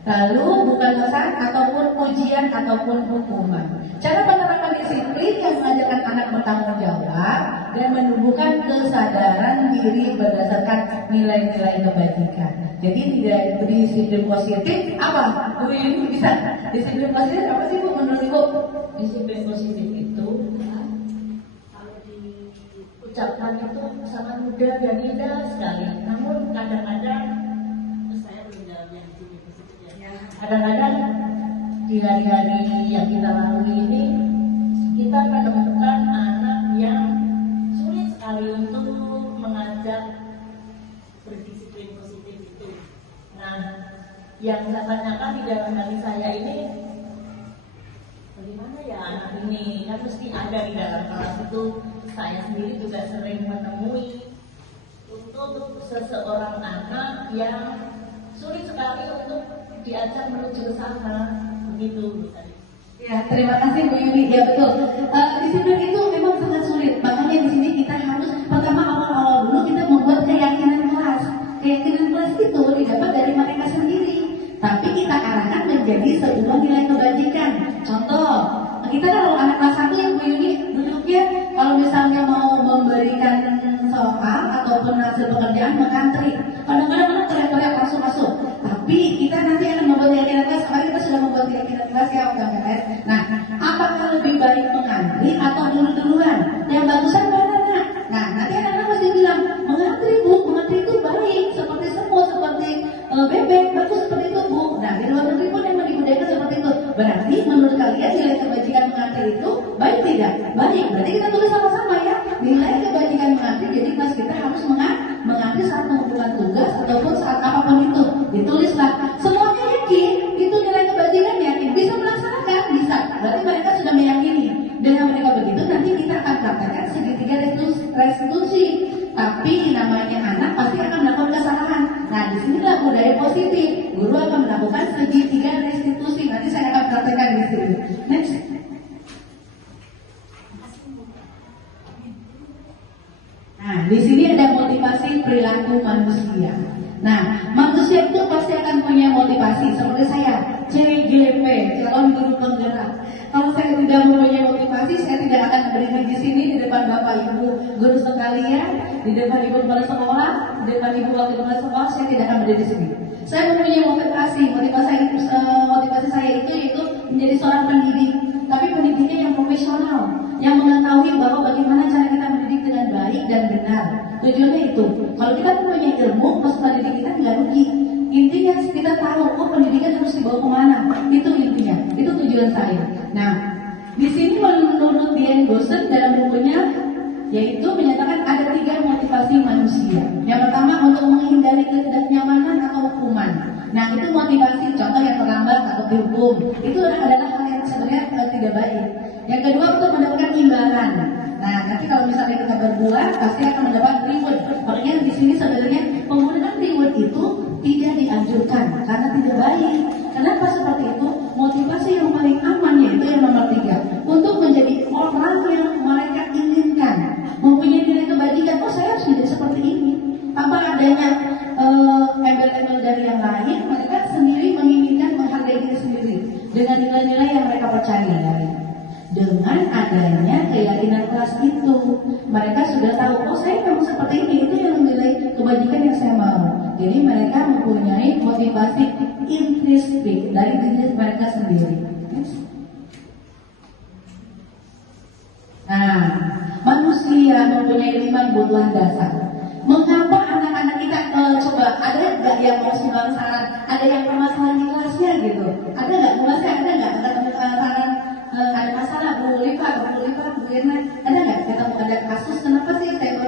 Lalu bukan pesan ataupun ujian ataupun hukuman. Cara penerapan disiplin yang mengajarkan anak bertanggung jawab dan menumbuhkan kesadaran diri berdasarkan nilai-nilai kebajikan. Jadi tidak disiplin positif apa? Bu ini bisa disiplin positif apa sih Bu menurut Ibu? Disiplin positif itu kalau diucapkan itu sangat mudah dan indah sekali. Namun kadang-kadang saya belum jawab yang disiplin positif ya. Kadang-kadang di hari-hari yang kita lalui ini kita menemukan anak yang sulit sekali untuk mengajak berdisiplin positif itu. Nah, yang saya tanyakan di dalam hati saya ini, bagaimana ya anak ini? Kan mesti ada di dalam kelas itu. Saya sendiri juga sering menemui untuk seseorang anak yang sulit sekali untuk diajak menuju ke sana. Begitu. Ya, terima kasih Bu Yuni. Ya betul. Disiplin itu memang sangat sulit. Makanya di sini kita harus pertama awal-awal dulu kita membuat keyakinan kelas. Keyakinan kelas itu didapat dari mereka sendiri. Tapi kita arahkan menjadi sebuah nilai kebajikan. Contoh, kita kan kalau anak kelas 1 yang Bu Yuni duduknya kalau misalnya mau memberikan soal ataupun hasil pekerjaan mengantri. Kadang-kadang anak teriak-teriak langsung masuk. Tapi kita nanti akan membuat keyakinan kelas. Kemarin kita sudah membuat keyakinan kelas ya UKMS. Nah, apakah lebih baik mengantri atau dulu-duluan? Yang bagusan mana nak? Nah, nanti anak-anak pasti bilang mengantri Bu, mengantri itu baik. Seperti semut, seperti bebek, bagus seperti itu Bu. Nah, di luar negeri pun yang dibudayakan seperti itu. Berarti menurut kalian nilai kebajikan mengantri itu baik tidak? Baik. Berarti kita tulis sama-sama ya. Nilai kebajikan mengantri. Jadi kelas kita harus mengantri saat mengumpulkan tugas ataupun saat apapun itu. Ditulislah. Semuanya yakin itu nilai kebajikan, yakin bisa melaksanakan, bisa. Berarti mereka sudah meyakini. Dengan mereka begitu nanti kita akan praktekkan segitiga restitusi. Tapi namanya anak pasti akan melakukan kesalahan. Nah, disinilah budaya positif. Guru akan melakukan segitiga restitusi. Nanti saya akan praktekkan di sini. Next. Nah, di sini ada motivasi perilaku manusia. Nah, manusia itu pasti akan punya motivasi. Seperti saya, CGP, calon guru penggerak. Kalau saya tidak mempunyai motivasi, saya tidak akan berdiri di sini di depan Bapak Ibu guru sekalian, di depan Ibu kepala sekolah, di depan Ibu wakil kepala sekolah, saya tidak akan berdiri di sini. Saya mempunyai motivasi. Motivasi saya itu yaitu menjadi seorang pendidik, tapi pendidiknya yang profesional, yang mengetahui bahwa bagaimana cara kita mendidik dengan baik dan benar. Tujuannya itu, kalau kita punya ilmu, peserta didik kita tidak rugi. Intinya kita tahu, oh pendidikan harus dibawa kemana. Itu intinya, itu tujuan saya. Nah, di sini menurut Dian Gosen dalam bukunya, yaitu menyatakan ada 3 motivasi manusia. Yang pertama untuk menghindari ketidaknyamanan atau hukuman. Nah, itu motivasi, contoh yang terlambat atau dihukum. Itu adalah hal yang sebenarnya tidak baik. Yang kedua untuk mendapatkan imbalan. Nah, nanti kalau misalnya kita berbuat, pasti akan mendapat reward. Makanya di sini sebenarnya penggunaan reward itu tidak dianjurkan karena tidak baik. Kenapa seperti itu? Motivasi yang paling aman yaitu yang nomor 3, untuk menjadi orang yang mereka inginkan, mempunyai nilai kebajikan. Oh, saya harus menjadi seperti ini. Tanpa adanya embel-embel dari yang lain, mereka sendiri menginginkan menghargai diri sendiri dengan nilai-nilai yang mereka percayai. Dengan adanya keyakinan kelas itu, mereka sudah tahu, oh saya memang seperti ini, itu yang nilai kebajikan yang saya mau. Jadi mereka mempunyai motivasi intrinsik dari diri mereka sendiri. Nah, manusia mempunyai 5 kebutuhan dasar. Mengapa anak-anak kita coba ada nggak yang mau sumbang saran? Ada yang permasalahan di kelasnya gitu? Ada nggak? Kelasnya ada nggak? Saran ada masalah Bu Lipa, Bu Irna, ada nggak? Kita ada kasus, kenapa sih saya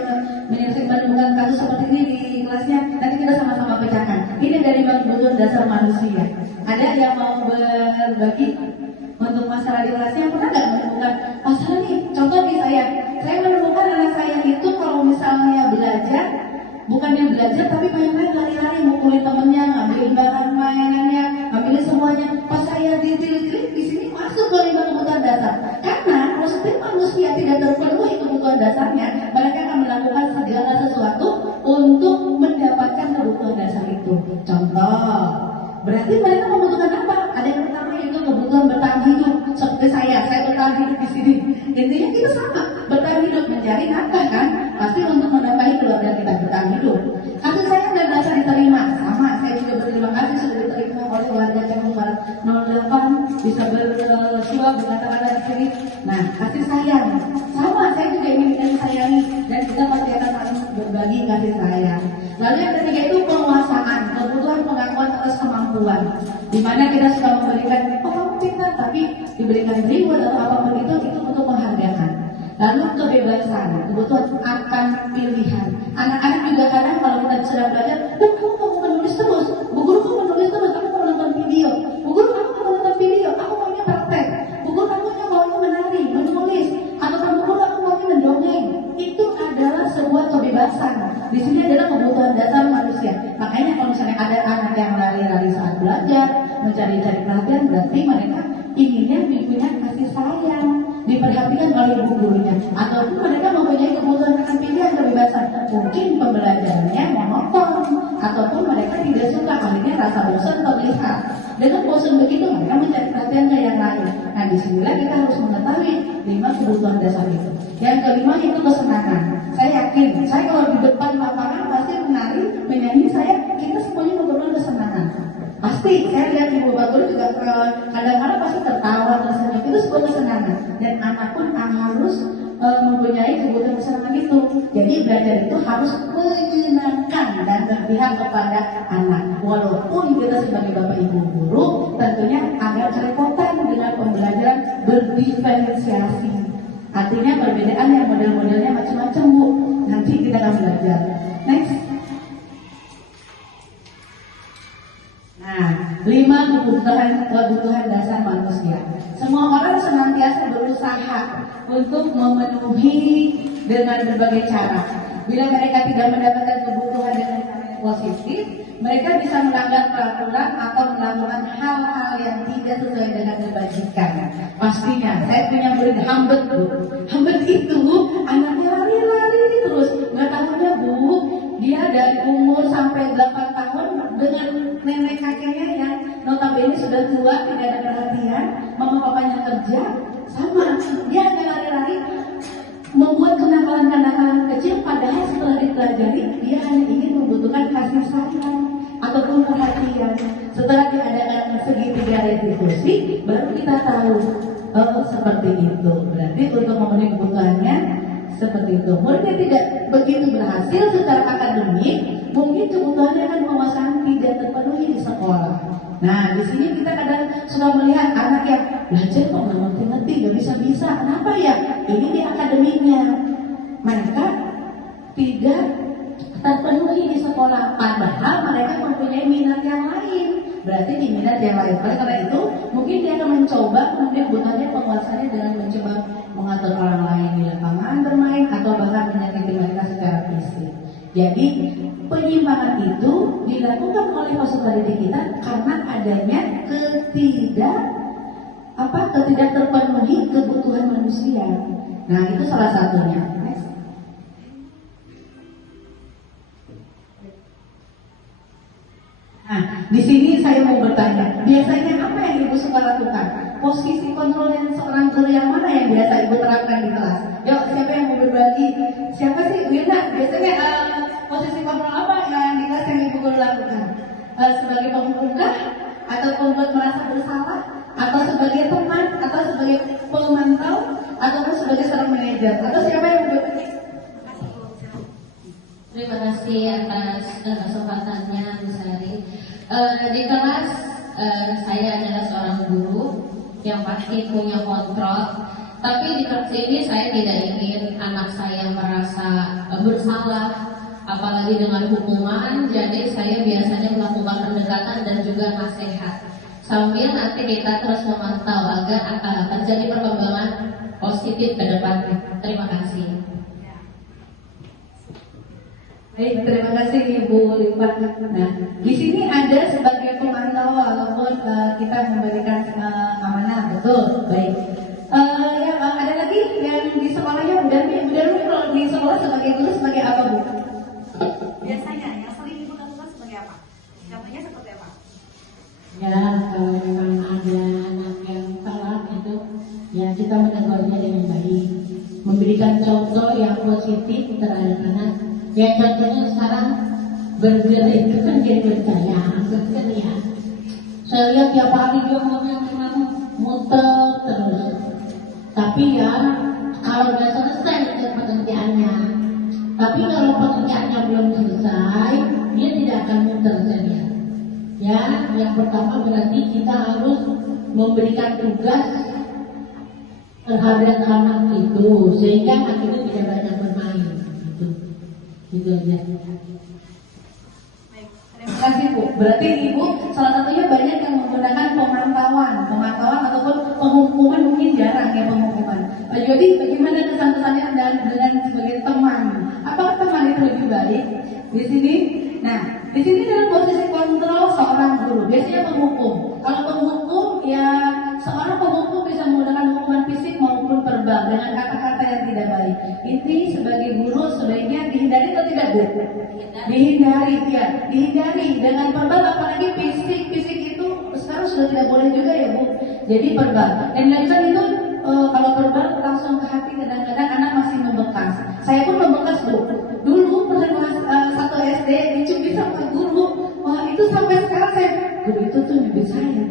menemukan kasus seperti ini di kelasnya? Nanti kita sama-sama pecahkan. Ini dari kebutuhan dasar manusia. Ada yang mau berbagi untuk masalah di kelasnya? Pernah nggak menemukan masalah nih? Contoh nih saya menemukan anak saya itu kalau misalnya belajar, bukannya belajar tapi main-main lari-lari, mukulin temennya, ngambilin bahan mainannya, ngambilin semuanya. Pas saya ditilik-tilik, sayang. Lalu yang ketiga itu penguasaan, kebutuhan pengakuan atas kemampuan, di mana kita suka memberikan, oh kamu pintar, tapi diberikan reward atau apapun itu untuk penghargaan. Lalu kebebasan, kebutuhan akan pilihan. Anak-anak juga kadang kalau kita sedang belajar, kamu mau menulis terus, bu guru kamu menulis terus, aku mau nonton video, bu guru aku mau nonton video, aku maunya praktek, bu guru kamu maunya menari, menulis, atau kamu guru aku maunya mendongeng. Itu adalah sebuah kebebasan. Di sini adalah kebutuhan dasar manusia. Makanya kalau misalnya ada anak yang lari-lari saat belajar, mencari-cari perhatian, berarti mereka inginnya punya kasih sayang, diperhatikan oleh ibu gurunya, ataupun mereka mempunyai kebutuhan akan pilihan kebebasan. Mungkin pembelajarannya monoton, ataupun mereka tidak suka, akhirnya rasa bosan terlihat. Dengan bosan begitu mereka mencari perhatian ke yang lain. Nah disinilah kita harus mengetahui 5 kebutuhan dasar itu. Yang kelima itu kesenangan. Saya yakin, saya kalau di depan lapangan pasti menari, menyanyi, kita semuanya memperoleh kesenangan. Pasti, saya lihat ibu bapak guru juga kadang-kadang pasti tertawa, tersenyum, itu sebuah kesenangan. Dan anak pun harus mempunyai kebutuhan kesenangan itu. Jadi belajar itu harus menyenangkan dan berpihak kepada anak. Walaupun kita sebagai bapak ibu guru tentunya agak kerepotan dengan pembelajaran berdiferensiasi. Artinya perbedaan yang model-modelnya macam-macam, Bu. Nanti kita akan belajar. Next. Nah, 5 kebutuhan dasar manusia. Semua orang senantiasa berusaha untuk memenuhi dengan berbagai cara. Bila mereka tidak mendapatkan kebutuhan dengan cara yang positif, mereka bisa melanggar peraturan atau melakukan hal-hal yang tidak sesuai dengan kebajikan. Pastinya, saya punya murid hambet, Bu. Hambet itu anaknya lari-lari terus. Nggak tahunya, Bu, dia dari umur sampai 8 tahun dengan nenek kakeknya yang notabene sudah tua, tidak ada perhatian, mama papanya kerja, sama. Dia hanya lari-lari, membuat kenakalan-kenakalan kecil, padahal setelah dipelajari, dia hanya ingin membutuhkan kasih sayang ataupun perhatian. Setelah diadakan segitiga restitusi, baru kita tahu, oh seperti itu. Berarti untuk memenuhi kebutuhannya seperti itu. Muridnya tidak begitu berhasil secara akademik, mungkin kebutuhannya kan penguasaan tidak terpenuhi di sekolah. Nah, di sini kita kadang suka melihat anak yang belajar kok nggak ngerti-ngerti, nggak bisa-bisa. Kenapa ya? Ini di akademiknya. Mereka tidak terpenuhi di sekolah, padahal mereka mempunyai minat yang lain. Berarti di minat yang lain. Oleh karena itu, mungkin dia akan mencoba, kemudian kebutuhannya penguasanya dengan mencoba mengatur orang lain di lapangan bermain, atau bahkan menyakiti mereka secara fisik. Jadi penyimpangan itu dilakukan oleh peserta didik kita karena adanya ketidak terpenuhi kebutuhan manusia. Nah itu salah satunya. Next. Nah di sini saya mau bertanya, biasanya apa yang ibu suka lakukan? Posisi kontrol yang seorang guru yang mana yang biasa ibu terapkan di kelas? Yuk, siapa yang mau berbagi? Siapa sih? Wirna, biasanya posisi kontrol apa yang di kelas yang ibu guru lakukan? Sebagai pembuka, atau pembuat merasa bersalah, atau sebagai teman, atau sebagai pemantau, ataupun sebagai seorang manajer? Atau siapa yang berbagi? Terima kasih atas kesempatannya, Bu Sari. Di kelas saya adalah seorang guru yang pasti punya kontrol. Tapi di kelas ini saya tidak ingin anak saya merasa bersalah, apalagi dengan hukuman. Jadi saya biasanya melakukan pendekatan dan juga nasihat. Sambil nanti kita terus memantau agar terjadi perkembangan positif ke depannya. Terima kasih. Baik, terima kasih Ibu Lipat. Nah, di sini ada sebagai pemantau walaupun kita memberikan amanah, betul. Baik. Ada lagi yang di sekolahnya udah kalau di sekolah sebagai guru sebagai apa, Bu? Biasanya yang sering ibu lakukan sebagai apa? Contohnya seperti apa? Ya, kalau memang ada anak yang salah itu, ya kita menegurnya dengan baik, memberikan contoh yang positif terhadap anak. Ya contohnya sekarang burger itu kan jadi berjaya, burger ya. Saya lihat tiap hari dia memang muter terus. Tapi ya kalau udah selesai itu pekerjaannya, Tapi kalau pekerjaannya belum selesai, dia tidak akan muter saja. Ya, yang pertama berarti kita harus memberikan tugas terhadap anak itu sehingga akhirnya tidak banyak bermain. Gitu aja. Terima kasih Bu. Berarti Ibu salah satunya banyak yang menggunakan pemantauan ataupun penghukuman, mungkin jarang ya penghukuman. Jadi bagaimana kesan-kesannya dengan sebagai teman? Apakah teman itu lebih baik di sini? Nah, di sini dalam posisi kontrol seorang guru, biasanya penghukum. Kalau penghukum ya seorang penghukum bisa menggunakan hukuman fisik maupun verbal dengan kata-kata yang tidak baik. Ini sebagai guru sebaiknya dihindari atau tidak Bu? Dihindari ya, dihindari dengan verbal, apalagi fisik itu sekarang sudah tidak boleh juga ya Bu. Jadi verbal. Dan dilakukan itu kalau verbal langsung ke hati, kadang-kadang anak masih membekas. Saya pun membekas Bu. Dulu pernah kelas 1 SD dicubit sama guru. Wah itu sampai sekarang saya, guru itu tuh nyubit saya.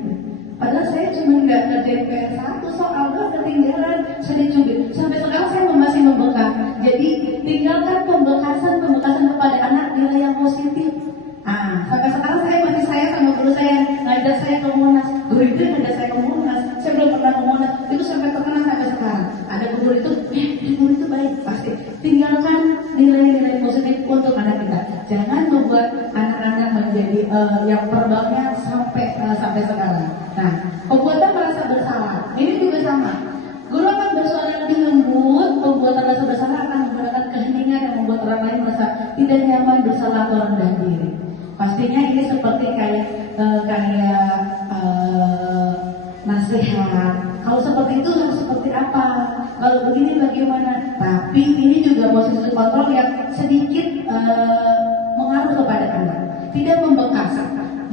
Padahal saya cuma nggak ngerjain PR 1 soal doang ketinggalan, saya dicubit. Sampai sekarang saya masih membekas. Jadi tinggalkan pembekasan kepada anak nilai yang positif. Sampai sekarang saya masih sayang sama guru saya, ngajak saya ke Monas. Guru itu yang ngajak saya ke Monas. Saya belum pernah ke Monas. Itu sampai terkenal sampai sekarang. Ada guru itu, guru itu baik pasti. Tinggalkan nilai-nilai positif untuk anak kita. Jangan membuat anak-anak menjadi yang verbalnya sampai sekarang. Nah, pembuatan merasa bersalah. Ini juga sama. Guru akan bersuara lebih lembut. Pembuatan rasa bersalah akan menggunakan keheningan yang membuat orang lain merasa tidak nyaman, bersalah atau rendah diri. Pastinya ini seperti kayak nasihat. Kalau seperti itu harus seperti apa? Kalau begini bagaimana? Tapi ini juga posisi kontrol yang sedikit mengaruh kepada anak. Tidak membekas.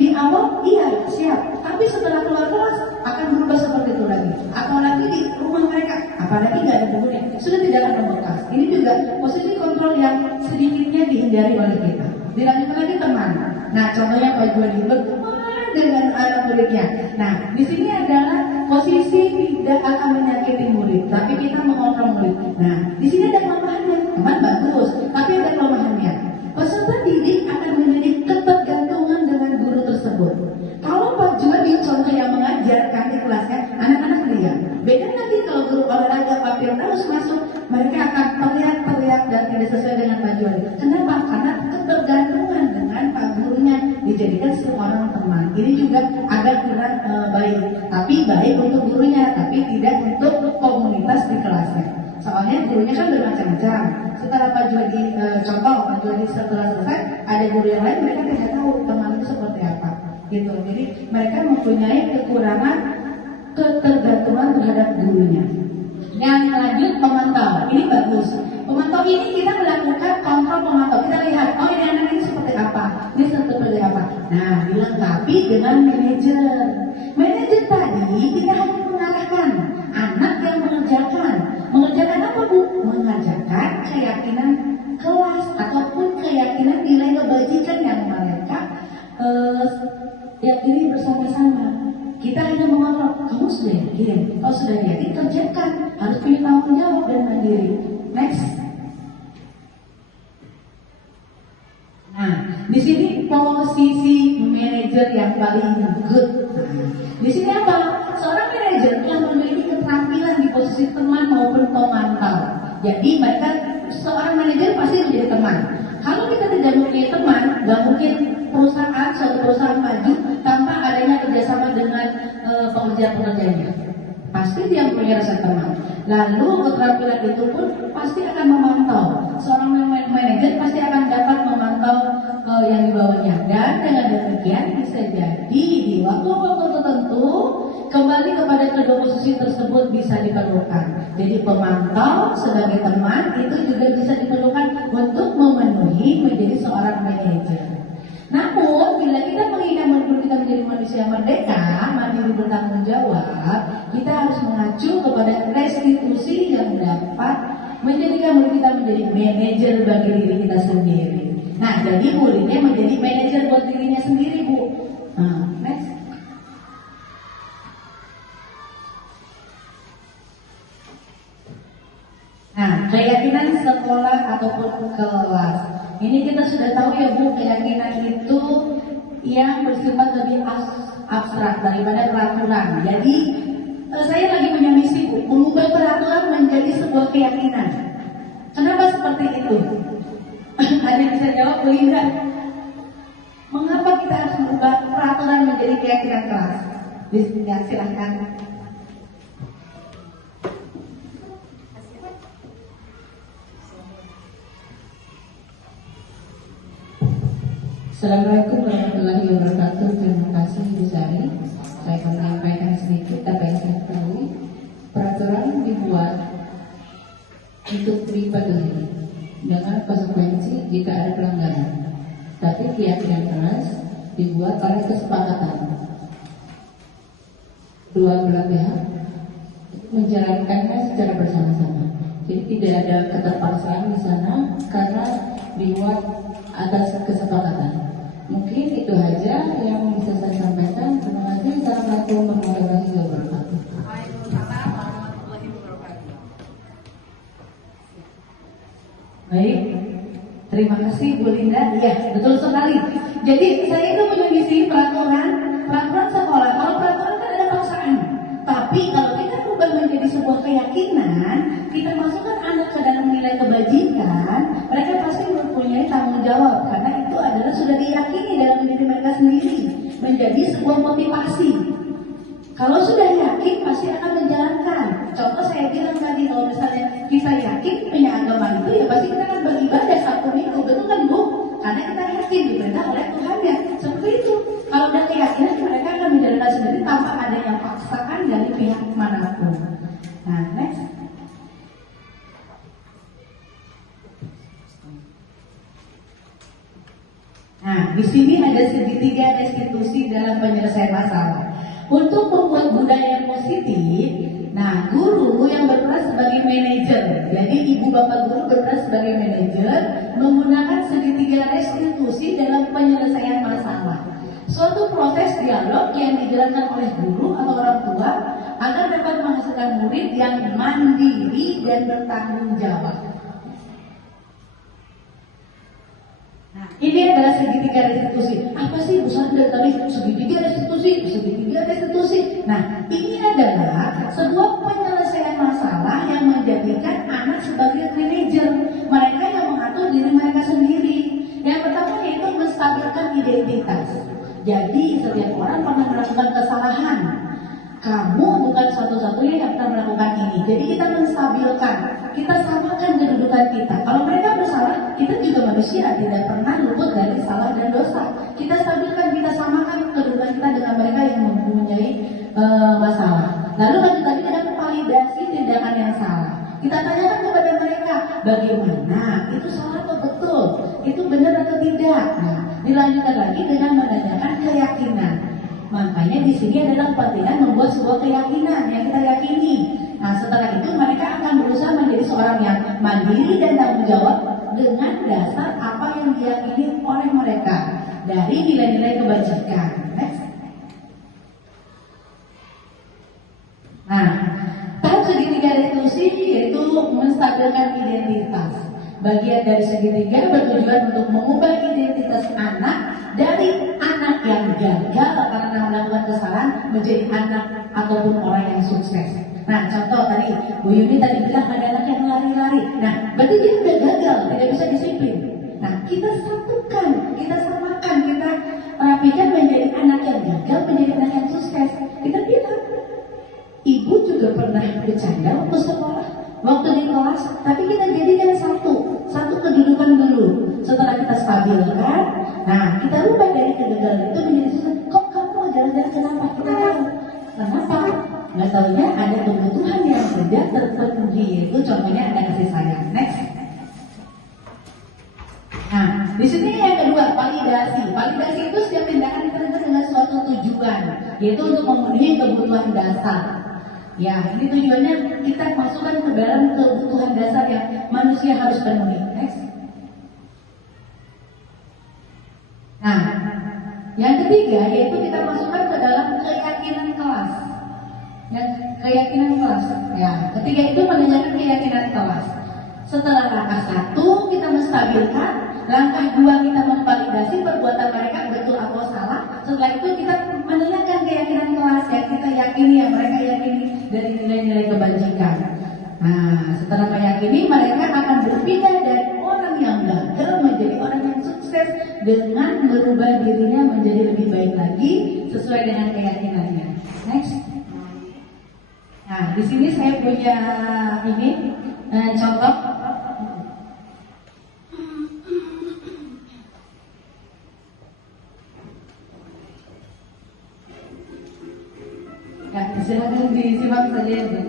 Di awal iya siap, tapi setelah keluar kelas akan berubah seperti itu lagi. Apalagi di rumah mereka, apalagi nggak ada gurunya, sudah tidak akan membekas. Ini juga posisi kontrol yang sedikitnya dihindari oleh kita. Dilanjutkan lagi teman. Nah contohnya Pak Juwadi berteman dengan anak muridnya. Nah di sini adalah posisi tidak akan menyakiti murid, tapi kita mengontrol murid. Nah di sini ada kelemahannya, teman bagus, tapi ada kelemahannya. Peserta didik akan menjadi ketergantungan dengan guru tersebut. Kalau Pak Juwadi contoh yang mengajarkan di kelasnya, anak-anak dia. Beda nanti kalau guru olahraga Pak Firdaus masuk, mereka akan teriak-teriak dan tidak sesuai dengan Pak Juwadi. Kenapa? Karena ketergantungan dengan Pak gurunya, dijadikan seorang teman. Ini juga agak kurang baik. Tapi baik untuk gurunya, tapi tidak untuk komunitas di kelasnya. Soalnya gurunya kan bermacam-macam. Setelah Pak Juwadi contoh, Pak Juwadi setelah selesai, ada guru yang lain mereka tidak tahu teman itu seperti apa. Gitu. Jadi mereka mempunyai kekurangan ketergantungan terhadap gurunya. Yang lanjut pemantau, ini bagus. Pemantau ini kita melakukan kontrol pemantau. Kita lihat, oh ini anak ini seperti apa, ini seperti apa. Nah, dilengkapi dengan manajer. Manajer tadi kita hanya mengarahkan anak yang mengerjakan apa Bu? Mengerjakan keyakinan kelas ataupun keyakinan nilai kebajikan yang mereka yakini bersama-sama. Kita hanya mengontrol, kamu sudah yakin? Kalau sudah yakin, kerjakan. Harus punya tanggung jawab dan mandiri. Next. Nah, di sini posisi manajer yang paling good. Di sini apa? Seorang manajer yang memiliki keterampilan di posisi teman maupun pemantau. Jadi mereka seorang manajer pasti menjadi teman. Kalau kita tidak mempunyai teman, nggak mungkin suatu perusahaan maju tanpa adanya kerjasama dengan pekerja-pekerjanya. Pasti dia punya rasa teman. Lalu keterampilan itu pun pasti akan memantau. Seorang manajer pasti akan dapat memantau yang di bawahnya. Dan dengan demikian bisa jadi di waktu-waktu tertentu kembali kepada kedua posisi tersebut bisa diperlukan. Jadi pemantau sebagai teman itu juga bisa diperlukan untuk memenuhi menjadi seorang manajer. Namun bila kita menginginkan menurut kita menjadi manusia merdeka, mandiri bertanggung jawab, kita harus mengacu kepada restitusi yang dapat menjadikan murid kita menjadi manajer bagi diri kita sendiri. Nah, jadi muridnya menjadi manajer buat dirinya sendiri, Bu. Nah, next. Nah, keyakinan sekolah ataupun kelas. Ini kita sudah tahu ya Bu, keyakinan itu yang bersifat lebih abstrak daripada peraturan. Jadi saya lagi punya misi Bu, mengubah peraturan menjadi sebuah keyakinan. Kenapa seperti itu? Ada yang bisa jawab Bu Linda? Mengapa kita harus mengubah peraturan menjadi keyakinan kelas? Ya, silahkan. Assalamualaikum warahmatullahi wabarakatuh. Terima kasih Bu Sari. Saya akan menyampaikan sedikit apa yang saya ketahui. Peraturan dibuat untuk dipatuhi dengan konsekuensi jika ada pelanggaran. Tapi keyakinan keras dibuat oleh kesepakatan dua belah pihak menjalankannya secara bersama-sama. Jadi tidak ada keterpaksaan di sana karena dibuat atas kesepakatan. Mungkin itu aja yang bisa saya sampaikan. Terima kasih. Assalamualaikum warahmatullahi wabarakatuh. Waalaikumsalam warahmatullahi wabarakatuh. Baik, terima kasih Bu Linda. Iya, betul sekali. Jadi saya itu punya misi peraturan sekolah. Kalau peraturan kan ada paksaan. Tapi kalau kita ubah menjadi sebuah keyakinan, kita masukkan anak ke dalam nilai kebajikan, mereka pasti mempunyai tanggung jawab karena itu adalah sudah diyakini dalam diri mereka sendiri, menjadi sebuah motivasi. Kalau sudah yakin pasti akan menjalankan. Contoh saya bilang tadi, kalau misalnya kita yakin punya agama itu, ya pasti kita akan beribadah Sabtu Minggu, betul kan Bu? Karena kita yakin diperintah oleh Tuhan ya. Seperti itu. Kalau udah keyakinan, mereka akan menjalankan sendiri tanpa adanya paksaan dari pihak manapun. Nah, next. Nah, di sini ada segitiga restitusi dalam penyelesaian masalah. Untuk membuat budaya yang positif, nah guru yang berperan sebagai manajer, jadi ibu bapak guru berperan sebagai manajer, menggunakan segitiga restitusi dalam penyelesaian masalah. Suatu proses dialog yang dijalankan oleh guru atau orang tua agar dapat menghasilkan murid yang mandiri dan bertanggung jawab. Nah, ini adalah segitiga restitusi. Apa sih Bu Sandra tadi? Segitiga restitusi. Nah, ini adalah sebuah penyelesaian masalah yang menjadikan anak sebagai manajer. Mereka yang mengatur diri mereka sendiri. Yang pertama yaitu menstabilkan identitas. Jadi setiap orang pernah melakukan kesalahan. Kamu bukan satu-satunya yang pernah melakukan ini. Jadi kita menstabilkan, kita samakan kedudukan kita. Kalau mereka bersalah, kita juga manusia, tidak pernah luput dari salah dan dosa. Kita stabilkan, kita samakan kedudukan kita dengan mereka yang mempunyai masalah. Lalu lanjut lagi dengan validasi tindakan yang salah. Kita tanyakan kepada mereka, bagaimana itu salah atau betul, itu benar atau tidak. Nah, dilanjutkan lagi dengan menanyakan keyakinan. Makanya di sini adalah kepentingan membuat sebuah keyakinan yang kita yakini. Nah, setelah itu mereka akan berusaha menjadi seorang yang mandiri dan tanggung jawab dengan dasar apa yang diyakini oleh mereka dari nilai-nilai kebajikan. Next. Nah, tahap segitiga restitusi yaitu menstabilkan identitas. Bagian dari segitiga bertujuan untuk mengubah identitas anak dari anak yang gagal karena melakukan kesalahan menjadi anak ataupun orang yang sukses. Nah, contoh tadi Bu Yuni tadi bilang ada anak yang lari-lari. Nah, berarti dia sudah gagal, tidak bisa disiplin. Nah, kita satukan, kita samakan, kita rapikan menjadi anak yang gagal menjadi anak yang sukses. Kita bilang, ibu juga pernah bercanda waktu sekolah, waktu di kelas, tapi kita jadikan satu kedudukan dulu. Setelah kita stabilkan, nah kita rubah dari kegagalan itu menjadi sukses. Kok kamu jalan-jalan kenapa? Kita tahu. Kenapa? Nggak tahunya ada kebutuhan yang tidak terpenuhi, yaitu contohnya ada kasih sayang. Next. Nah, di sini yang kedua, validasi. Validasi itu setiap tindakan dilakukan dengan suatu tujuan, yaitu untuk memenuhi kebutuhan dasar. Ya, ini tujuannya kita masukkan ke dalam kebutuhan dasar yang manusia harus penuhi. Next. Nah, yang ketiga yaitu kita masukkan ke dalam keyakinan kelas. Ya, keyakinan kelas. Ya, ketiga itu menanyakan keyakinan kelas. Setelah langkah 1 kita menstabilkan, langkah 2 kita memvalidasi perbuatan mereka betul atau salah. Setelah itu kita menanyakan keyakinan kelas yang kita yakini, yang mereka yakini dari nilai-nilai kebajikan. Nah, setelah meyakini, mereka akan berpindah dari orang yang gagal menjadi orang yang sukses dengan merubah dirinya menjadi lebih baik lagi sesuai dengan keyakinannya. Next. Nah, di sini saya punya ini contoh. Ya, silakan disimak saja ya, Bu.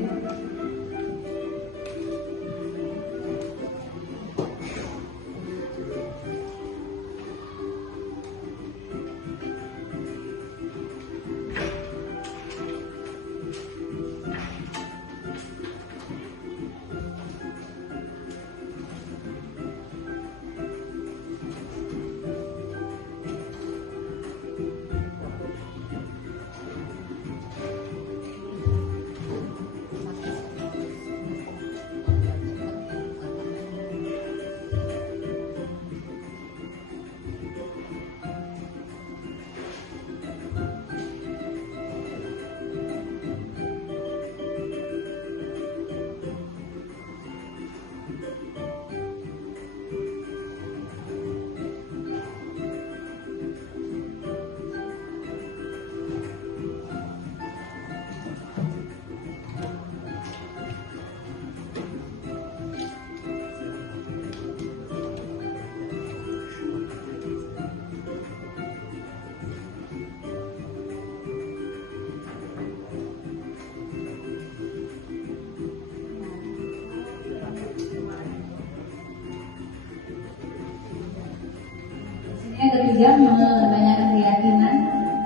Yang ketiga, menanyakan keyakinan,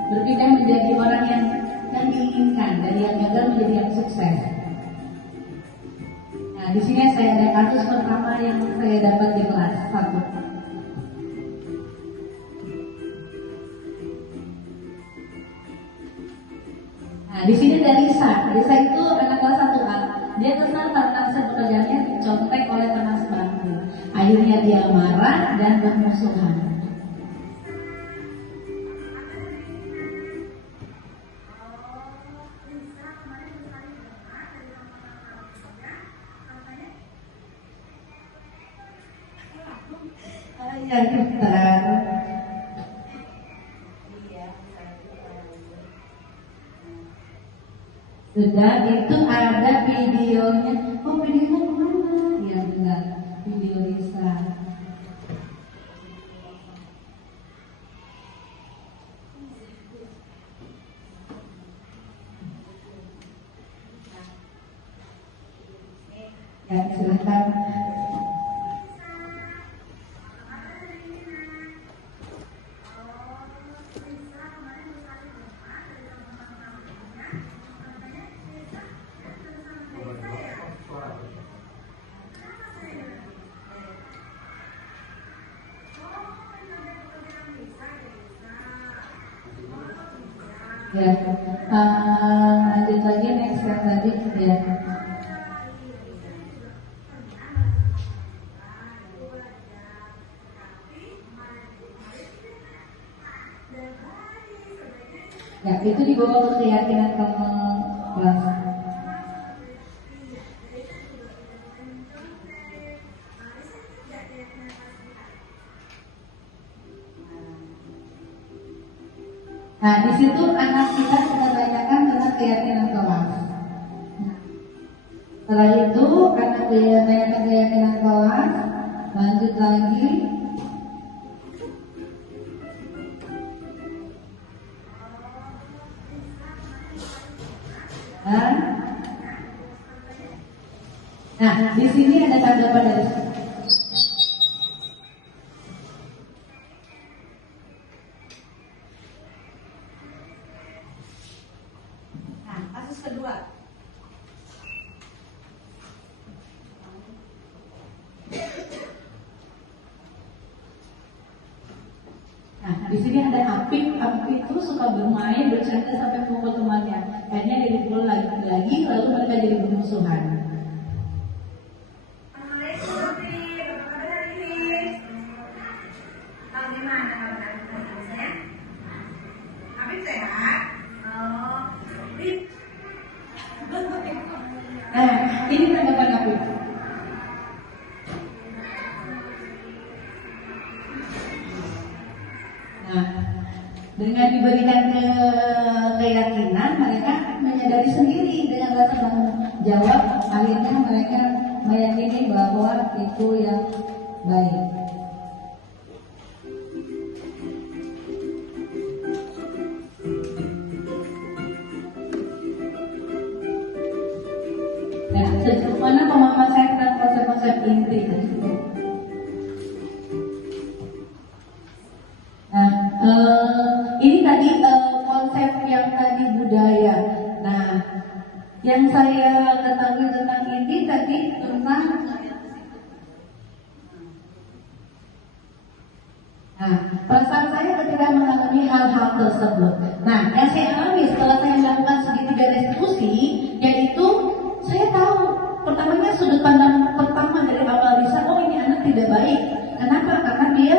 berpindah menjadi orang yang diinginkan, dari yang gagal menjadi yang sukses. Nah, di sini saya ada kasus pertama yang saya dapat di kelas 1. Nah, di sini ada Risa. Risa itu anak kelas 1A. Dia kesal karena hasil pekerjaannya dicontek oleh teman sebangku. Akhirnya dia marah dan bermusuhan. Ya, bentar. Sudah, itu ada videonya. Oh, videonya kemana? Ya benar, video Risa. Ya, silakan. Ya, lanjut lagi next yang tadi ya. Ya, itu dibawa ke keyakinan kamu kelas. Nah, di situ anak kita tanyakan tentang keyakinan kelas. Setelah itu, karena dia tanyakan keyakinan kelas, lanjut lagi. Nah, di sini ada tanggapan dari Kasus kedua. Nah, di sini ada Apik. Apik itu suka bermain, bercanda sampai pukul temannya. Akhirnya dia dipukul lagi, lalu mereka jadi bermusuhan. Dengan diberikan keyakinan, mereka menyadari sendiri dengan rasa tanggung jawab. Akhirnya mereka meyakini bahwa itu yang baik. Nah, sejauh mana pemahaman saya tentang konsep-konsep inti tersebut? Nah, ini tadi konsep yang tadi budaya. Nah, yang saya ketahui tentang ini tadi tentang perasaan saya ketika mengalami hal-hal tersebut. Nah, yang saya alami setelah saya melakukan segitiga restitusi, yaitu saya tahu pertamanya sudut pandang pertama dari awal riset, oh ini anak tidak baik. Kenapa? Karena dia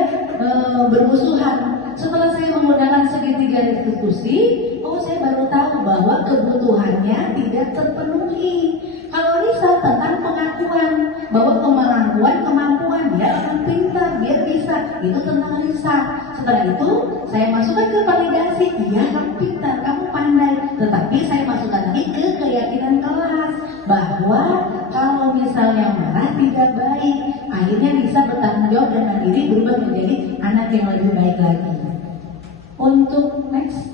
bermusuhan. Setelah saya menggunakan segitiga restitusi, oh saya baru tahu bahwa kebutuhannya tidak terpenuhi. Kalau riset tentang pengakuan bahwa kemampuan dia akan pintar, dia bisa, itu tentang riset. Setelah itu saya masukkan ke validasi, iya kamu pintar, kamu pandai. Tetapi saya masukkan lagi ke keyakinan kelas bahwa kalau misalnya marah tidak baik, akhirnya bisa bertanggung jawab dan mandiri, berubah menjadi anak yang lebih baik lagi. Untuk next,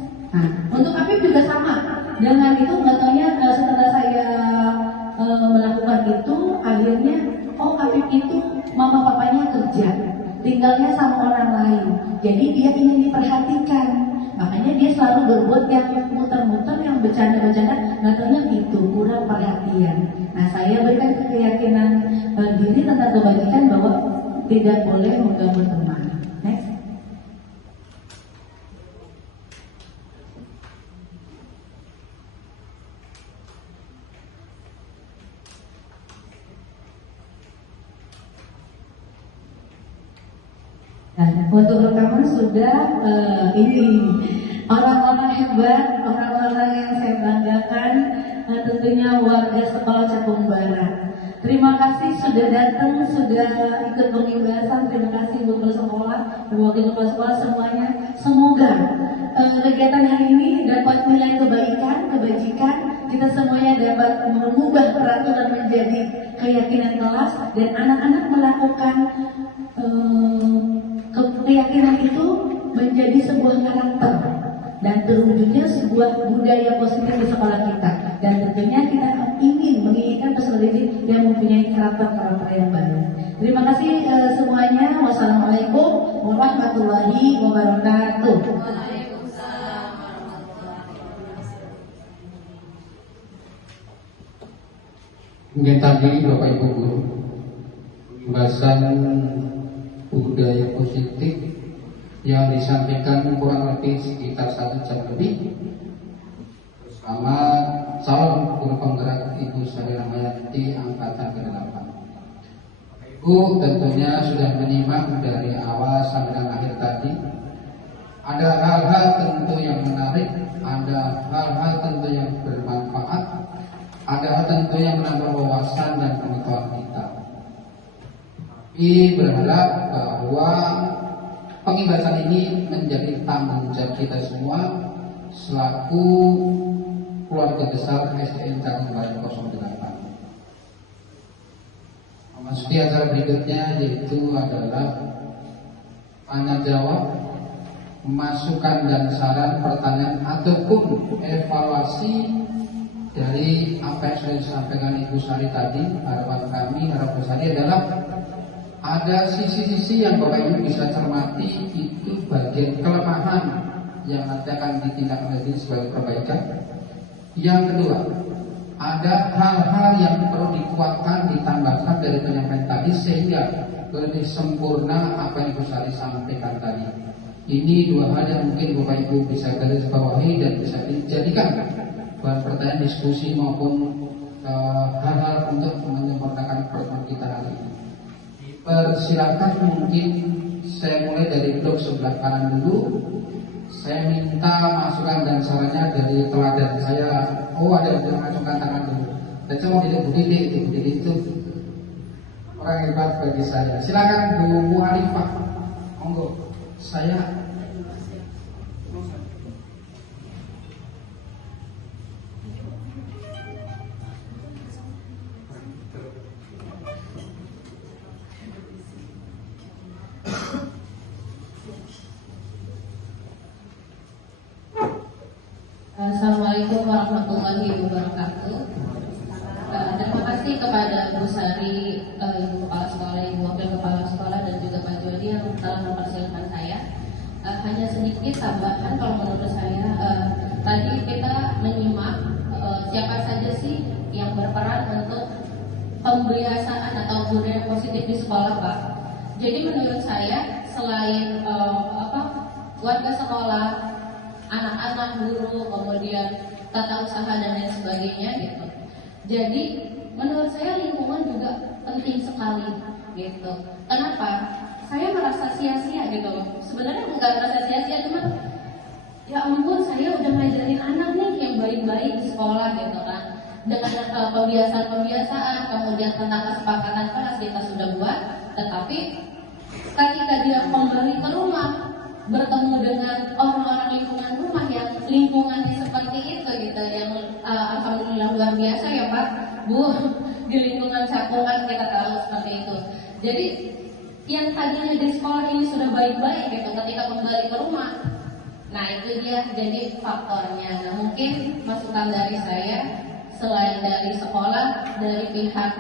untuk Afif juga sama. Dengan itu nggak taunya setelah saya melakukan itu, akhirnya oh Afif itu mama papanya kerja, tinggalnya sama orang lain, jadi dia ingin diperhatikan. Makanya dia selalu berbuat yang muter-muter, yang bercanda-bercanda, nggak taunya itu kurang perhatian. Nah, saya berikan keyakinan diri tentang kebajikan bahwa tidak boleh mengganggu teman. Next. Nah, untuk rekaman sudah ini orang-orang hebat, orang-orang yang saya banggakan, tentunya warga Sekolah Cakung Barat. Terima kasih sudah datang, sudah ikut pengibasan. Terima kasih Bu Kepala Sekolah, Bu Wakil Kepala Sekolah semuanya. Semoga kegiatan hari ini dapat nilai kebajikan. Kita semuanya dapat mengubah peraturan menjadi keyakinan kelas dan anak-anak melakukan keyakinan itu menjadi sebuah karakter dan terwujudnya sebuah budaya positif di sekolah kita. Dan tentunya kita menginginkan peserta didik yang mempunyai karakter yang baik. Terima kasih semuanya. Wassalamualaikum warahmatullahi wabarakatuh. Mungkin tadi Bapak Ibu Guru, pembahasan budaya positif yang disampaikan kurang lebih sekitar 1 jam lebih bersama calon guru penggerak Ibu Sari Ramayati angkatan ke-8. Ibu tentunya sudah menyimak dari awal sampai dengan akhir tadi. Ada hal-hal tentu yang menarik, ada hal-hal tentu yang bermanfaat, ada hal tentu yang menambah wawasan dan pengetahuan kita. Tapi berharap bahwa pengibasan ini menjadi tanggung jawab kita semua selaku keluarga besar SDN Cakung Barat 08. Memasuki acara berikutnya yaitu adalah tanya jawab, masukan dan saran, pertanyaan ataupun evaluasi dari apa yang sudah disampaikan Ibu Sari tadi. Harapan kami, harapan Sari adalah ada sisi-sisi yang Bapak Ibu bisa cermati, itu bagian kelemahan yang nanti akan ditindaklanjuti sebagai perbaikan. Yang kedua, ada hal-hal yang perlu dikuatkan, ditambahkan dari penyampaian tadi sehingga lebih sempurna apa yang Ibu Sari sampaikan tadi. Ini dua hal yang mungkin Bapak Ibu bisa garis bawahi dan bisa dijadikan bahan pertanyaan, diskusi maupun hal-hal untuk menyempurnakan pertemuan kita hari ini. Persilakan, mungkin saya mulai dari blok sebelah kanan dulu. Saya minta masukan dan sarannya dari teladan saya. Oh, ada yang mengacungkan tangan dulu. Dan saya mau dilihat Bu Didi itu orang hebat bagi saya. Silakan Bu Arifah, monggo. Saya Assalamualaikum warahmatullahi wabarakatuh. Terima kasih kepada Bu Sari, Ibu Kepala Sekolah, Ibu Wakil Kepala Sekolah, dan juga Pak Jody yang telah mempersilahkan saya. Hanya sedikit tambahan kalau menurut saya, tadi kita menyimak siapa saja sih yang berperan untuk pembiasaan atau budaya positif di sekolah, Pak. Jadi menurut saya selain warga sekolah, anak-anak, guru, kemudian tata usaha dan lain sebagainya gitu. Jadi menurut saya lingkungan juga penting sekali gitu. Kenapa? Saya merasa sia-sia gitu loh. Sebenarnya bukan merasa sia-sia, cuma ya ampun saya udah ngajarin anak nih yang baik-baik di sekolah gitu kan. Dengan pembiasaan-pembiasaan, kemudian tentang kesepakatan kelas kita sudah buat, tetapi ketika dia kembali ke rumah bertemu dengan orang-orang lingkungan rumah yang lingkungannya seperti itu gitu, yang alhamdulillah luar biasa ya Pak, Bu, di lingkungan cakungan kita tahu seperti itu. Jadi yang tadinya di sekolah ini sudah baik-baik gitu, ketika kembali ke rumah, nah itu dia jadi faktornya. Nah mungkin masukan dari saya, selain dari sekolah, dari pihak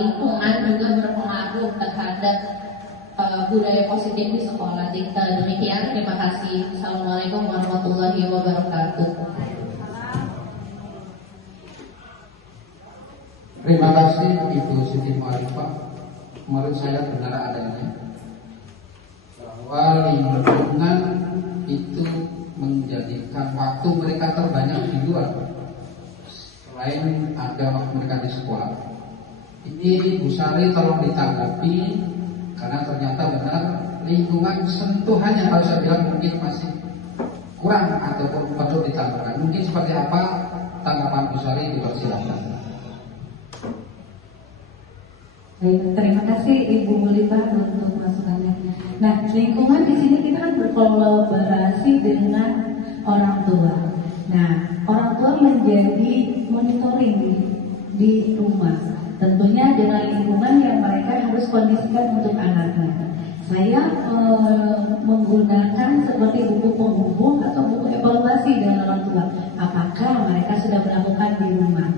lingkungan juga berpengaruh terhadap budaya positif di sekolah. Demikian, terima kasih. Assalamualaikum warahmatullahi wabarakatuh. Terima kasih Ibu Siti Mu'alifah. Menurut saya benar adanya bahwa lingkungan itu menjadikan waktu mereka terbanyak di luar selain ada waktu mereka di sekolah. Ini Bu Sari tolong ditanggapi, karena ternyata benar lingkungan sentuhannya kalau saya bilang mungkin masih kurang ataupun perlu ditambahkan. Mungkin seperti apa tanggapan Bu Sari, dipersilakan. Terima kasih Ibu Mulifah untuk masukannya. Nah, lingkungan di sini kita kan berkolaborasi dengan orang tua. Nah, orang tua menjadi monitoring di rumah. Tentunya dengan lingkungan yang mereka harus kondisikan untuk anaknya. Saya menggunakan seperti buku penghubung atau buku evaluasi dengan orang tua. Apakah mereka sudah melakukan di rumah?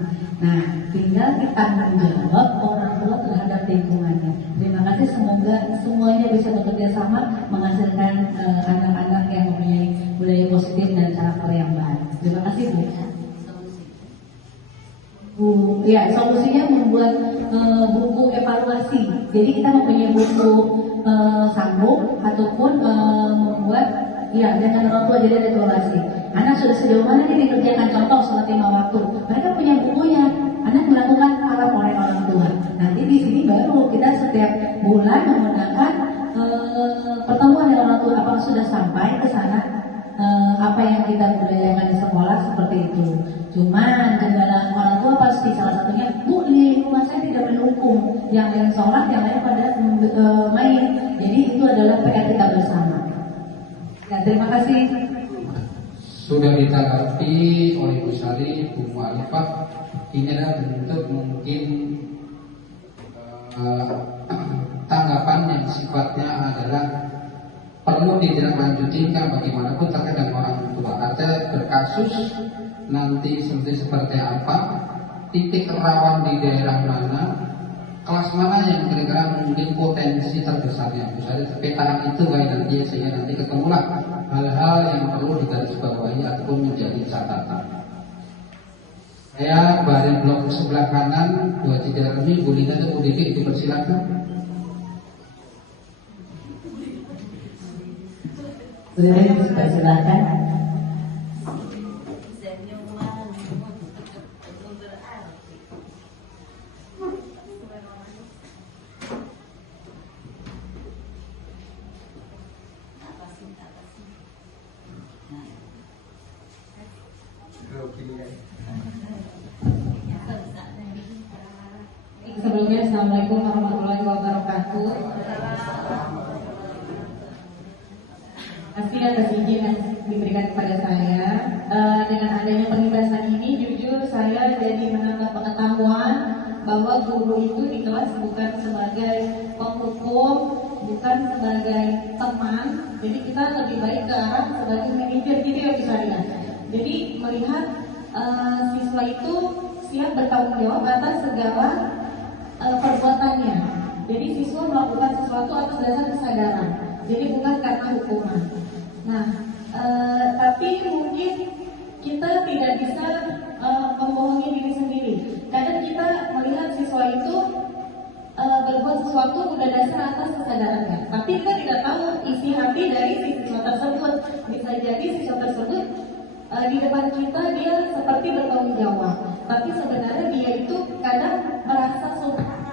Nah, tinggal kita menjawab orang tua terhadap lingkungannya. Terima kasih, semoga semuanya bisa bekerja sama menghasilkan anak-anak yang mempunyai budaya positif dan karakter yang baik. Terima kasih Bu. Ya, solusinya membuat buku evaluasi. Jadi kita mempunyai buku sambung ataupun membuat dengan orang tua jadi ada evaluasi. Anak sudah sejauh mana nih dikerjakan, contoh sholat 5 waktu. Mereka punya bukunya. Anak melakukan arah oleh orang tua. Nanti di sini baru kita setiap bulan menggunakan pertemuan dengan orang tua, apakah sudah sampai ke sana apa yang kita budayakan di sekolah seperti itu. Cuman kendala orang tua pasti salah satunya, Bu, di rumah saya tidak mendukung, yang lain sholat, yang lain pada main. Jadi itu adalah PR kita bersama. Ya, terima kasih. Sudah ditanggapi oleh Bu Sari, Bu Mu'alifah. Ini adalah bentuk mungkin tanggapan yang sifatnya adalah perlu ditindaklanjuti bagaimanapun terkait dengan orang tua. Ada berkasus nanti seperti apa, titik rawan di daerah mana, kelas mana yang kira-kira mungkin potensi terbesarnya. Misalnya petaan itu kayak nanti, sehingga nanti ketemulah hal-hal yang perlu digarisbawahi ataupun menjadi catatan. Saya dari blok sebelah kanan, Bu Haji Darmi, Bu Lina dan Bu Diki, dipersilakan. Boleh dipersilakan. Sebelumnya, Assalamualaikum warahmatullahi wabarakatuh. kasih atas izin yang diberikan kepada saya. Dengan adanya pembebasan ini, jujur saya jadi menambah pengetahuan bahwa guru itu di kelas bukan sebagai penghukum, bukan sebagai teman. Jadi kita lebih baik ke arah sebagai manajer gitu ya bisa dilihat. Jadi melihat siswa itu siap bertanggung jawab atas segala perbuatannya. Jadi siswa melakukan sesuatu atas dasar kesadaran. Jadi bukan karena hukuman. Nah, tapi mungkin kita tidak bisa membohongi diri sendiri. Kadang kita melihat siswa itu berbuat sesuatu udah dasar atas kesadarannya. Tapi kita tidak tahu isi hati dari si siswa tersebut. Bisa jadi siswa tersebut di depan kita dia seperti bertanggung jawab. Tapi sebenarnya dia itu kadang merasa sumpah.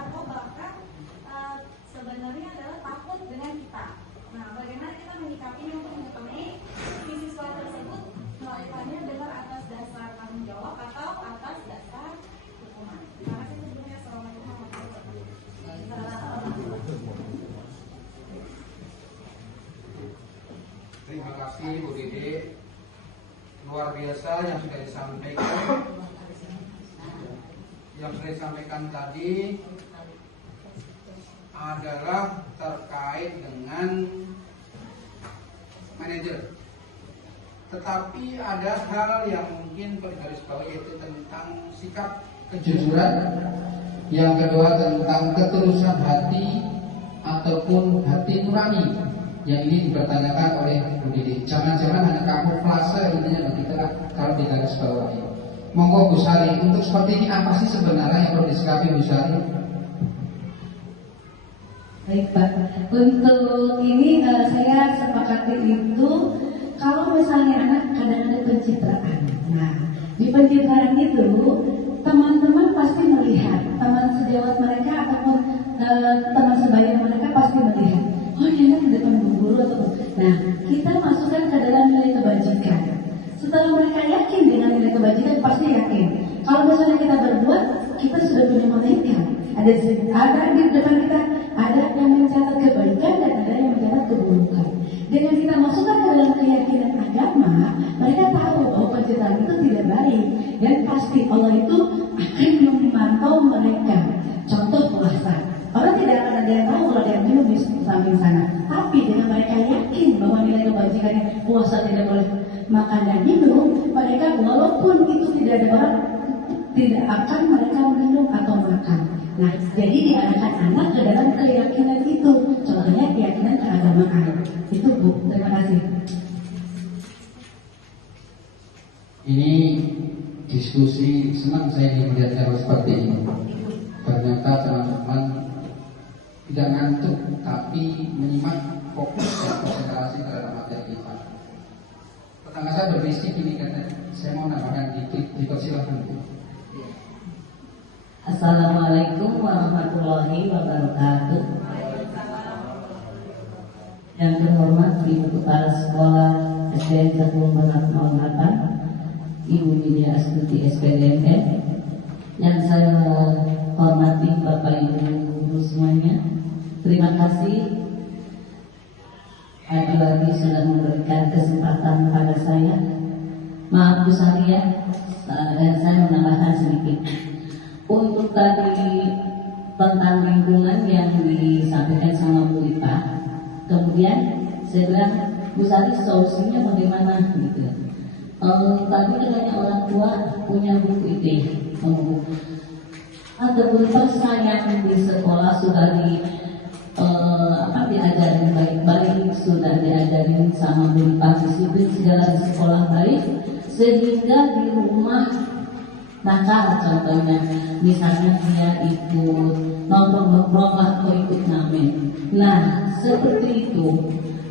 Sebenarnya adalah takut dengan kita. Nah, bagaimana kita menyikapinya untuk mengetahui si siswa tersebut melakukannya dengan atas dasar tanggung jawab atau atas dasar hukuman. Terima kasih sebelumnya. Assalamualaikum warahmatullahi wabarakatuh. Terima kasih Bu Dede. Luar biasa yang sudah disampaikan. Yang sudah disampaikan tadi adalah terkait dengan manajer. Tetapi ada hal yang mungkin perlu digarisbawahi, yaitu tentang sikap kejujuran. Yang kedua tentang ketulusan hati ataupun hati nurani. Yang ini dipertanyakan oleh Bu Didi. Jangan-jangan hanya kamuflase intinya begitu kalau digarisbawahi. Monggo Bu Sari, untuk seperti ini apa sih sebenarnya yang perlu disikapi Bu Sari? Baik Pak, untuk ini saya sepakati itu kalau misalnya anak kadang ada pencitraan. Nah, di pencitraan itu teman-teman pasti melihat, teman sejawat mereka ataupun teman sebaya mereka pasti melihat. Oh, dia anak di depan guru atau. Nah, kita masukkan ke dalam nilai kebajikan. Setelah mereka yakin dengan nilai kebajikan, pasti yakin. Kalau misalnya kita berbuat, kita sudah punya malaikat. Ada di depan kita, ada yang mencatat kebaikan dan ada yang mencatat keburukan. Dengan kita masukkan ke dalam keyakinan agama, mereka tahu bahwa pencitraan itu tidak baik dan pasti Allah itu akan memantau mereka. Contoh puasa, orang tidak akan ada yang tahu kalau ada yang minum di samping sana. Tapi dengan mereka yakin bahwa nilai kebajikannya puasa tidak boleh makan dan minum, mereka walaupun itu tidak ada orang, tidak akan mereka minum atau makan. Nah, jadi diarahkan anak ke dalam keyakinan itu. Contohnya keyakinan keagamaan. Itu Bu, terima kasih. Ini diskusi, senang saya melihat hal seperti ini. Ternyata teman-teman tidak ngantuk, tapi menyimak fokus dan konsentrasi terhadap materi kita. Tetangga saya berbisik ini karena saya mau nambahkan dikit, dipersilahkan Bu. Assalamualaikum warahmatullahi wabarakatuh. Yang terhormat Ibu Kepala Sekolah SDN Cakung Benak 08, Ibu Widya Astuti SPDMN. Yang saya hormati Bapak Ibu Guru semuanya. Terima kasih lagi sudah memberikan kesempatan pada saya. Maaf Bu Sari ya, dan saya menambahkan sedikit. Untuk tadi tentang lingkungan yang disampaikan sama Bu Lipa, kemudian saya bilang Bu Sari solusinya bagaimana gitu. Tadi katanya orang tua punya buku ide, ada Bu Lipa sayang di sekolah sudah diajarin baik-baik, sudah diajarin sama Bu Lipa disiplin segala di sekolah baik, sehingga di rumah nakal contohnya, misalnya dia ikut nongkrong-nongkrong atau ikut ngamen. Nah, seperti itu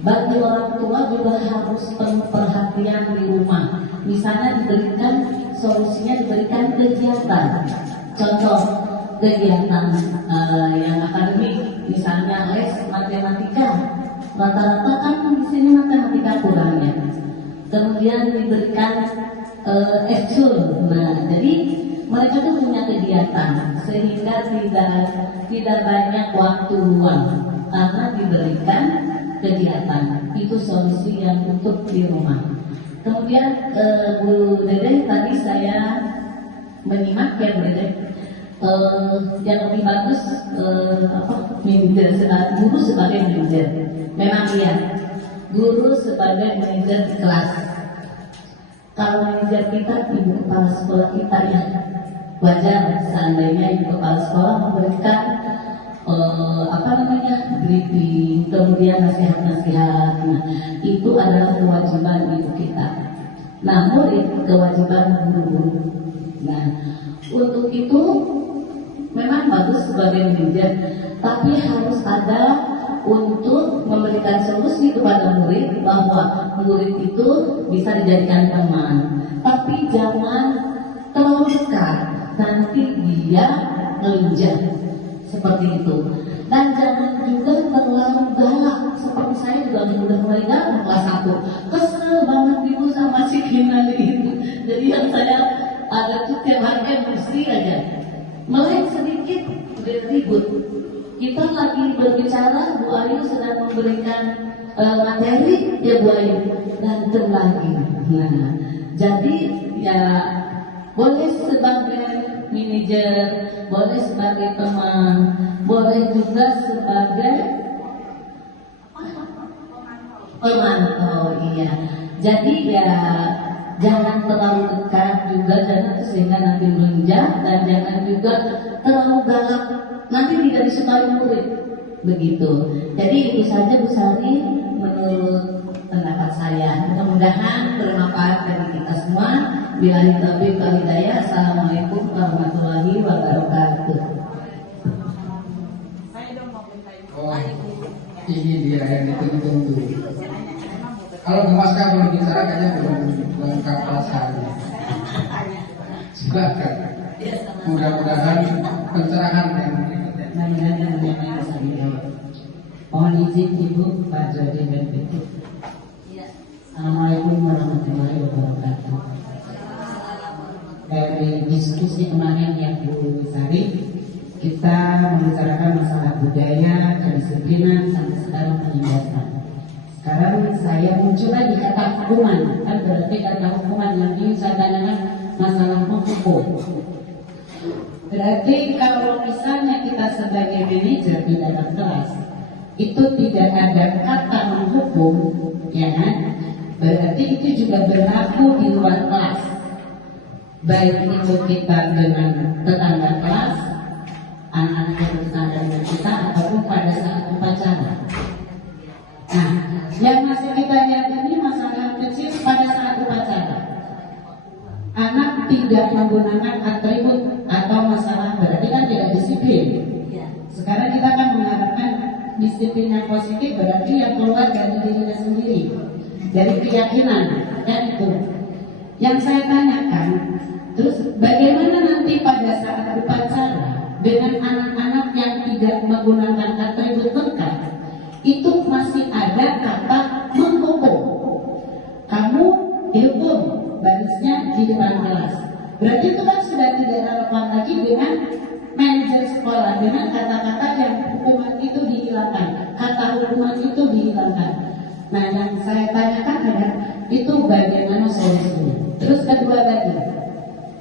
bagi orang tua juga harus penuh perhatian di rumah. Misalnya diberikan solusinya, diberikan kegiatan. Contoh kegiatan yang akademik, misalnya les matematika. Rata-rata kan di sini matematika kurangnya. Kemudian diberikan ekskul. Nah, jadi mereka tuh punya kegiatan sehingga tidak banyak waktu luang karena diberikan kegiatan. itu solusi yang untuk di rumah. Kemudian Bu Dede, tadi saya menyimak ya Bu Dede, yang lebih bagus guru sebagai manajer. Memang iya, guru sebagai manajer kelas. Kalau manajer kita ibu kepala sekolah kita ya, wajar seandainya ibu kepala sekolah memberikan briefing, kemudian nasihat-nasihat. Nah, itu adalah kewajiban ibu kita. Nah, murid kewajiban guru. Nah, untuk itu memang bagus sebagai manajer, tapi harus ada untuk memberikan solusi kepada murid bahwa murid itu bisa dijadikan teman, tapi jangan terlalu dekat, nanti dia ngelinjak seperti itu. Dan jangan juga terlalu galak, seperti saya juga udah mulai galak kelas 1. Kesel banget ibu sama si Kinali itu. Jadi yang saya ada tuh tiap hari emosi aja. Mulai sedikit udah ribut. Kita lagi berbicara, Bu Ayu sedang memberikan materi, ya Bu Ayu berantem lagi. Nah, jadi ya boleh sebagai manajer, boleh sebagai teman, boleh juga sebagai pemantau, iya. Jadi ya jangan terlalu dekat juga, jangan sehingga nanti melunjak, dan jangan juga terlalu galak, nanti tidak disukai murid. Begitu. Jadi itu saja Bu Sari menurut pendapat saya. Mudah-mudahan bermanfaat bagi kita semua. Billahi taufiq wal hidayah. Assalamualaikum warahmatullahi wabarakatuh. Oh, ini dia yang ditunggu-tunggu. Kalau Bu Maska belum bicara kayaknya belum lengkap rasanya. Silakan. Mudah-mudahan pencerahan yang mohon izin Ibu, Pak Jody dan Ibu. Assalamualaikum warahmatullahi wabarakatuh. Dari diskusi kemarin yang Bu Sari, kita membicarakan masalah budaya, kedisiplinan, sampai sekarang penindasan. Sekarang saya muncul lagi kata hukuman, kan berarti kata hukuman yang ini saya tanyakan masalah hukum. Berarti kalau misalnya kita sebagai manajer di dalam kelas itu tidak ada kata menghukum, ya kan? Berarti itu juga berlaku di luar kelas. Baik itu kita dengan tetangga kelas, anak-anak yang bertangga dengan kita, ataupun pada saat upacara. Nah, yang masih kita lihat ini masalah kecil pada saat upacara. Anak tidak menggunakan atribut atau masalah berarti kan tidak disiplin. Sekarang kita akan mengharapkan disiplin yang positif, berarti yang keluar dari dirinya sendiri, dari keyakinan, kan itu. Yang saya tanyakan, terus bagaimana nanti pada saat upacara dengan anak-anak yang tidak menggunakan atribut lengkap, itu masih ada kata menghukum. Kamu dihukum, barisnya di depan kelas. Berarti itu kan sudah tidak relevan lagi dengan manajer sekolah, dengan kata-kata yang hukuman itu dihilangkan, kata hukuman itu dihilangkan. Nah, yang saya tanyakan adalah itu bagaimana solusinya. Terus kedua lagi,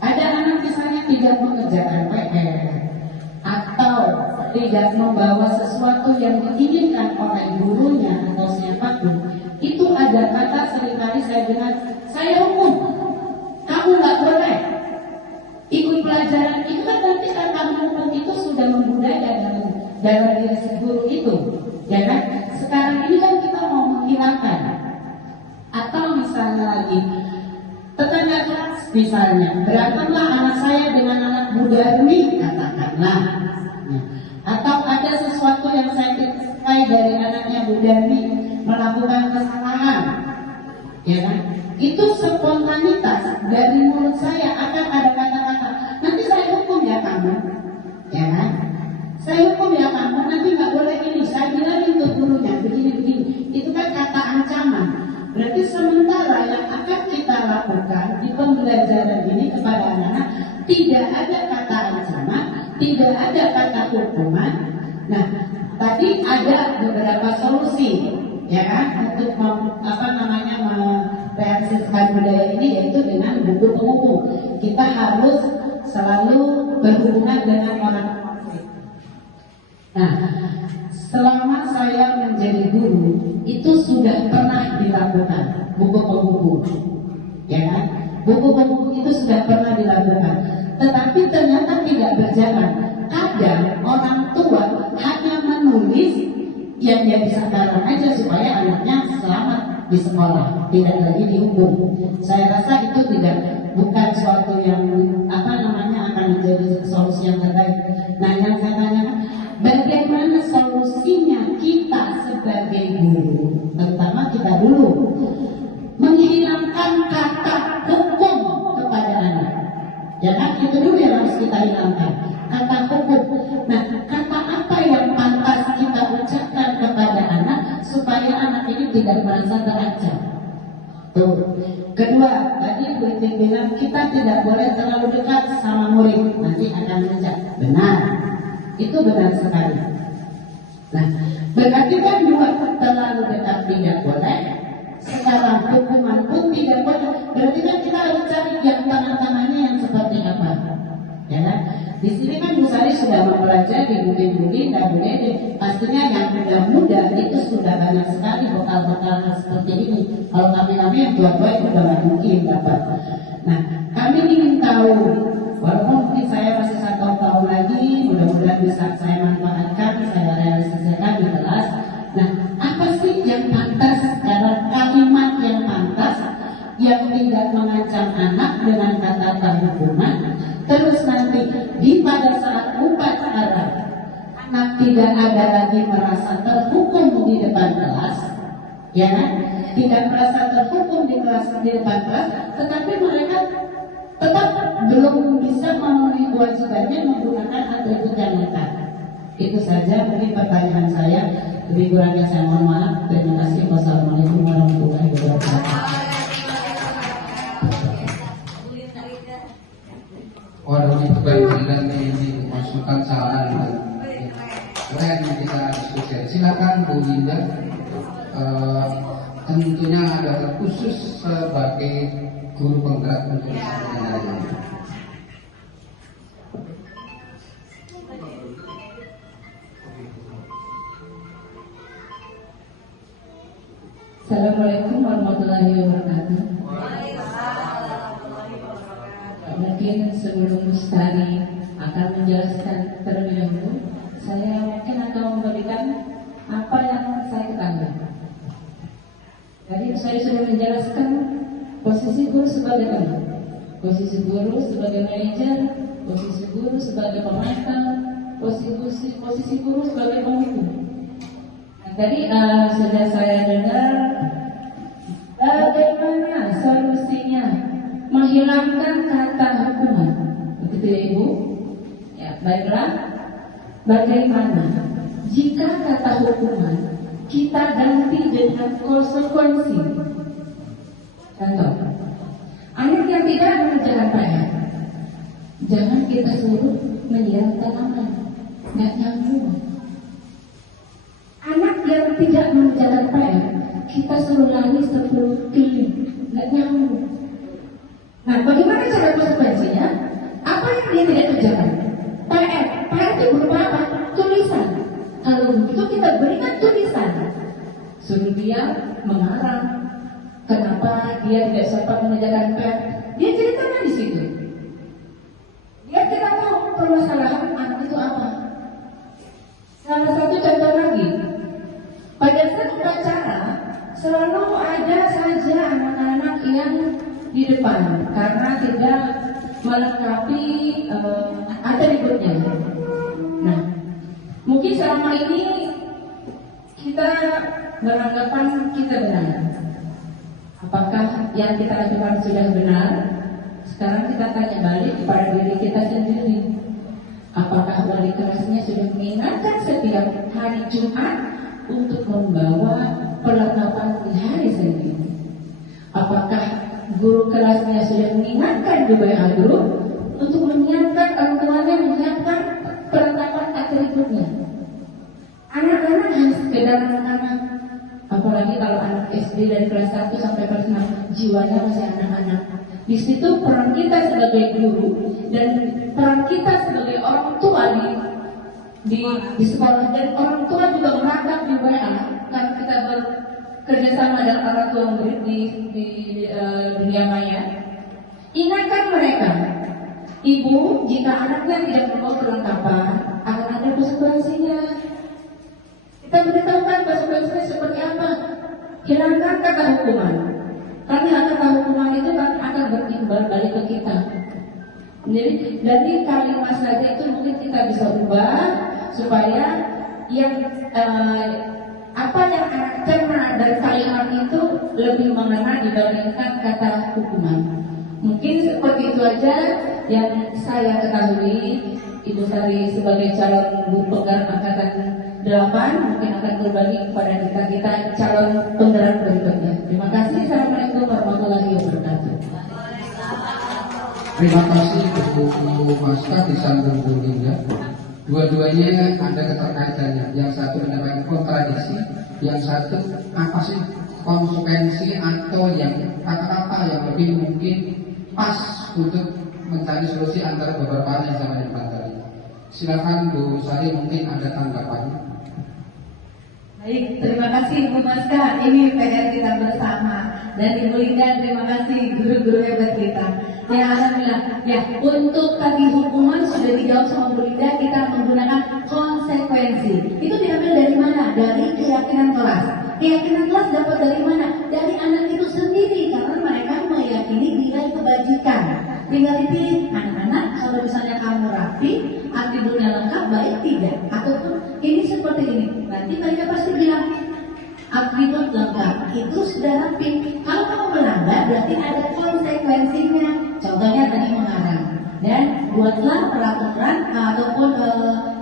ada anak misalnya tidak mengerjakan PR atau tidak membawa sesuatu yang diinginkan oleh gurunya atau siapapun, itu ada kata seringkali saya dengar, saya hukum, kamu nggak boleh ikut pelajaran. Itu kan nanti kata hukum itu sudah membudaya dalam diri si guru itu, ya kan? Sekarang ini kan kita mau menghilangkan. Atau misalnya lagi tetangga kelas misalnya berantemlah anak saya dengan anak Bu Darmi, katakanlah. Nah, atau ada sesuatu yang saya ketahui dari anaknya Bu Darmi melakukan kesalahan, ya kan? Itu spontanitas dari mulut saya akan ada kata-kata, nanti saya hukum ya kamu, ya kan? Saya hukum ya kamu, nanti nggak boleh ini, saya bilang itu gurunya begini-begini. Itu kan kata ancaman. Berarti sementara yang akan kita lakukan di pembelajaran ini kepada anak-anak tidak ada kata ancaman, tidak ada kata hukuman. Nah, tadi ada beberapa solusi ya kan, untuk merealisasikan budaya ini, yaitu dengan buku penghubung. Kita harus selalu berhubungan dengan orang. Nah, selama saya menjadi guru itu sudah pernah dilakukan buku penghubung, ya kan? Buku penghubung itu sudah pernah dilakukan, tetapi ternyata tidak berjalan. Kadang orang tua hanya menulis yang dia bisa karang aja supaya anaknya selamat di sekolah, tidak lagi dihukum. Saya rasa itu bukan suatu yang akan menjadi solusi yang terbaik. Nah, yang saya tanyakan, bagaimana solusinya kita sebagai guru, terutama kita dulu, menghilangkan kata hukum kepada anak. Ya kan, itu dulu yang harus kita hilangkan, kata hukum. Nah, kata apa yang pantas kita ucapkan kepada anak supaya anak ini tidak merasa terancam. Tuh. Kedua, tadi Bu Itin bilang kita tidak boleh terlalu dekat sama murid, nanti akan menjak. Benar, itu benar sekali. Nah, berarti kan dua, terlalu dekat tidak boleh, sekarang hukuman pun tidak boleh. Berarti kan kita harus cari yang tangan-tangannya yang seperti apa, ya kan? Di sini kan Bu Sari sudah mempelajari budi dan budaya. Pastinya yang muda-muda itu sudah banyak sekali bekal-bekal seperti ini. Kalau kami yang tua-tua itu sudah mungkin dapat. Nah, kami ingin tahu, walaupun mungkin saya masih 1 tahun lagi, mudah-mudahan bisa saya manfaatkan, saya realisasikan di kelas. Nah, apa sih yang pantas, karena kalimat yang pantas, yang tidak mengancam anak dengan kata hukuman. Terus nanti pada saat upacara anak tidak ada lagi merasa terhukum di depan kelas, ya kan? Tidak merasa terhukum di depan kelas, tetapi mereka tetap belum bisa memenuhi kewajibannya menggunakan atribut yang lengkap. Itu saja mungkin pertanyaan saya. Lebih kurangnya saya mohon maaf. Terima kasih. Wassalamualaikum warahmatullahi wabarakatuh. Waduh, itu baik dan dimasukkan saran keren kita diskusi. Silakan Bu Linda. Tentunya ada khusus sebagai guru penggerak untuk mengajarkan. Assalamualaikum warahmatullahi wabarakatuh. Mungkin sebelum Ustari akan menjelaskan terlebih dahulu, saya mungkin akan memberikan apa yang saya ketahui. Jadi saya sudah menjelaskan posisi guru sebagai apa? Posisi guru sebagai manajer, posisi guru sebagai pemental, posisi guru sebagai pemimpin. Nah, tadi sudah saya dengar bagaimana solusinya menghilangkan kata hukuman, begitu ya Ibu? Ya, baiklah. Bagaimana jika kata hukuman kita ganti dengan konsekuensi? Contoh, anak yang tidak mengerjakan PR, jangan kita suruh menyiram tanaman, nggak nyambung. Anak yang tidak mengerjakan PR, kita suruh lari 10 keliling, nggak nyambung. Nah, bagaimana cara konsekuensinya? Apa yang dia tidak kerjakan? PR itu berupa apa? Tulisan. Kalau begitu kita berikan tulisan, suruh dia mengarang kenapa dia tidak sempat mengerjakan PR. Dia ceritakan di situ. Biar kita tahu permasalahan anak itu apa. Salah satu contoh lagi, pada saat upacara selalu ada saja anak-anak yang di depan karena tidak melengkapi atributnya. Nah, mungkin selama ini kita beranggapan kita benar. Apakah yang kita lakukan sudah benar? Sekarang kita tanya balik kepada diri kita sendiri. Apakah wali kelasnya sudah mengingatkan setiap hari Jumat untuk membawa perlengkapan di hari Senin? Apakah guru kelasnya sudah mengingatkan di WA group untuk menyiapkan orang tuanya menyiapkan perlengkapan atributnya? Anak-anak hanya sekedar anak-anak, apalagi apalagi kalau anak SD dari kelas 1 sampai kelas 6 jiwanya masih anak-anak. Di situ peran kita sebagai guru dan peran kita sebagai orang tua di sekolah, dan orang tua juga merangkap di WA karena kita bekerjasama dengan orang tua murid di dunia maya. Ingatkan mereka, ibu, jika anaknya tidak membawa perlengkapan akan ada konsekuensinya. Kita beritahukan konsekuensinya seperti apa. Hilangkan kata hukuman, karena kata hukuman itu akan berimbal balik ke kita. Jadi dari kalimat saja itu mungkin kita bisa ubah supaya yang apa yang anak cerna dari kalimat itu lebih mengena dibandingkan kata hukuman. Mungkin seperti itu aja yang saya ketahui. Ibu Sari sebagai calon guru pegang angkatan 8 mungkin akan berbagi kepada kita calon penggerak berikutnya. Terima kasih. Assalamualaikum warahmatullahi wabarakatuh. Terima kasih Ibu Maska disambung Bu Linda. Dua-duanya ada keterkaitannya. Yang satu menyampaikan kontradiksi, yang satu apa sih konsekuensi atau yang kata-kata yang lebih mungkin pas untuk mencari solusi antara beberapa hal yang saya menyampaikan tadi. Silakan Bu Sari, mungkin ada tanggapan. Baik, terima kasih Bu Maska. Ini PR kita bersama. Dan Ibu Linda, terima kasih guru-guru hebat kita. Ya alhamdulillah. Ya, untuk tadi hukuman sudah dijawab sama Bu Linda. Kita menggunakan konsekuensi. Itu diambil dari mana? Dari keyakinan kelas. Keyakinan kelas dapat dari mana? Dari anak itu sendiri, karena mereka meyakini nilai kebajikan. Tinggal dipilih, anak-anak, kalau misalnya kamu rapi, atributnya lengkap, baik tidak, ataupun ini seperti ini, nanti mereka pasti bilang atribut lengkap itu sudah rapi. Kalau kamu melanggar, berarti ada konsekuensinya. Contohnya tadi mengarang. Dan buatlah peraturan ataupun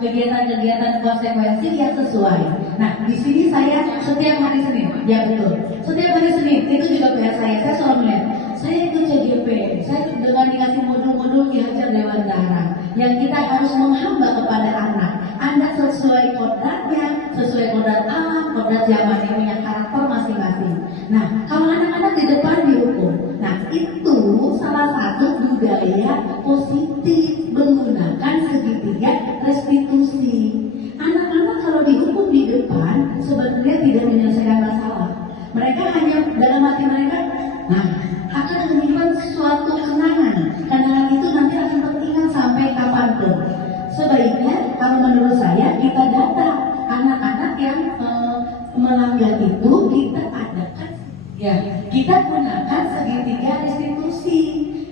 kegiatan-kegiatan konsekuensi yang sesuai. Nah, di sini saya setiap hari Senin, ya betul. Setiap hari Senin itu juga PR saya selalu melihat. Saya ikut CGP, saya dengan dikasih modul-modul diajar Dewan Darah yang kita harus menghamba kepada anak. Anak sesuai kodratnya, sesuai kodrat alam, kodrat zaman yang punya karakter masing-masing. Nah, kalau anak-anak di depan dihukum, nah itu salah satu budaya positif menggunakan segitiga restitusi. Anak-anak kalau dihukum di depan sebenarnya tidak menyelesaikan masalah. Mereka hanya dalam hati mereka, nah akan menyimpan suatu kenangan. Kenangan itu nanti akan teringat sampai kapanpun. Sebaiknya kalau menurut saya kita data anak-anak yang melanggar itu kita adakan, ya kita gunakan segitiga restitusi.